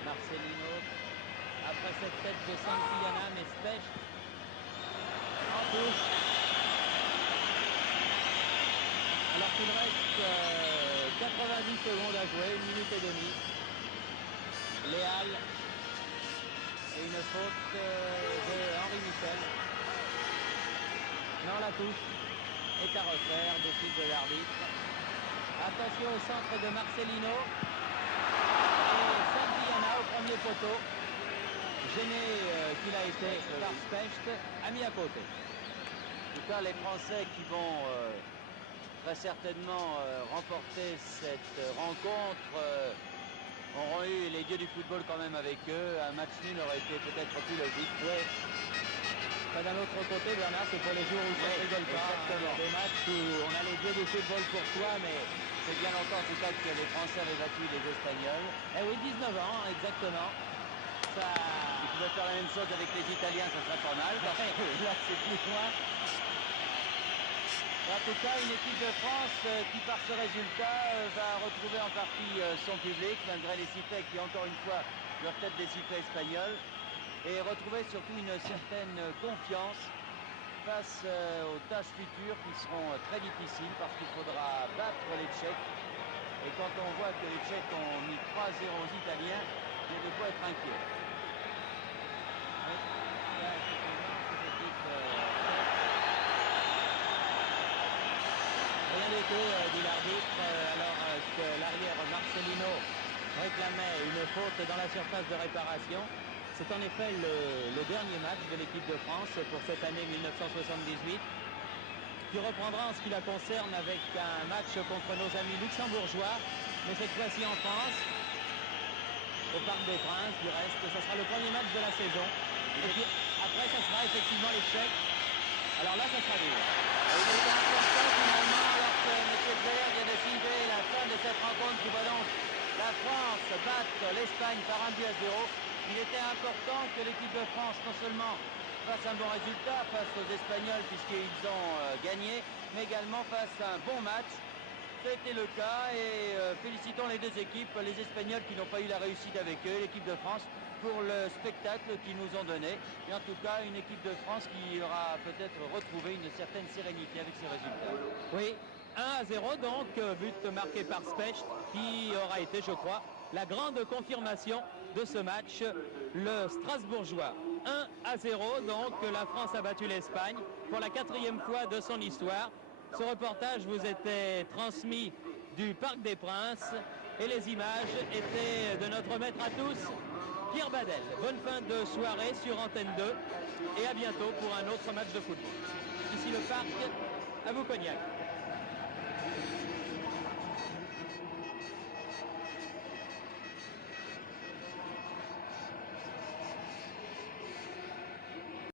Marcelino. Après cette tête de Santillana, mais Specht en touche. Alors qu'il reste 90 secondes à jouer, 1 minute et demie. Léal. Et une faute de Henri Michel. Non, la touche est à refaire, décide de l'arbitre. Attention au centre de Marcelino. Et Santillana au premier poteau. Gêné qu'il a été par Specht, a mis à côté. En tout cas, les Français qui vont très certainement remporter cette rencontre auront eu les dieux du football quand même avec eux. Un match nul aurait été peut-être plus logique. Oui. D'un autre côté, Bernard, c'est pour les jours où ça ne rigole pas. Exactement. Des matchs où on a les dieux du football pour soi, mais... C'est bien longtemps en tout cas que les Français avaient battu les Espagnols. Eh oui, 19 ans, exactement. Ça... Ils pouvaient faire la même chose avec les Italiens, ça serait pas mal. Parce que Là, c'est plus loin. en tout cas, une équipe de France qui, par ce résultat, va retrouver en partie son public, malgré les sifflets qui, encore une fois, doivent être des sifflets espagnols, et retrouver surtout une certaine confiance face aux tâches futures qui seront très difficiles parce qu'il faudra battre les Tchèques. Et quand on voit que les Tchèques ont mis 3-0 aux Italiens, il y a de quoi être inquiet. Oui. Là, effectivement, cette équipe... Rien du tout, dit l'arbitre, alors que l'arrière Marcelino réclamait une faute dans la surface de réparation. C'est en effet le dernier match de l'équipe de France pour cette année 1978, qui reprendra en ce qui la concerne avec un match contre nos amis luxembourgeois, mais cette fois-ci en France, au Parc des Princes. Du reste, ça sera le premier match de la saison. Et puis après, ça sera effectivement les Tchèques. Alors là, ça sera dur. Il est important finalement, alors que M. Blair vient de signer la fin de cette rencontre qui va donc la France battre l'Espagne par 1-0. Il était important que l'équipe de France non seulement fasse un bon résultat face aux Espagnols puisqu'ils ont gagné, mais également fasse un bon match. Ça a été le cas et félicitons les deux équipes, les Espagnols qui n'ont pas eu la réussite avec eux, l'équipe de France pour le spectacle qu'ils nous ont donné. Et en tout cas, une équipe de France qui aura peut-être retrouvé une certaine sérénité avec ces résultats. Oui, 1-0 donc, but marqué par Specht, qui aura été, je crois, la grande confirmation de ce match, le Strasbourgeois. 1-0, donc la France a battu l'Espagne pour la 4e fois de son histoire. Ce reportage vous était transmis du Parc des Princes et les images étaient de notre maître à tous, Pierre Badel. Bonne fin de soirée sur Antenne 2 et à bientôt pour un autre match de football. Ici le Parc, à vous Cognac.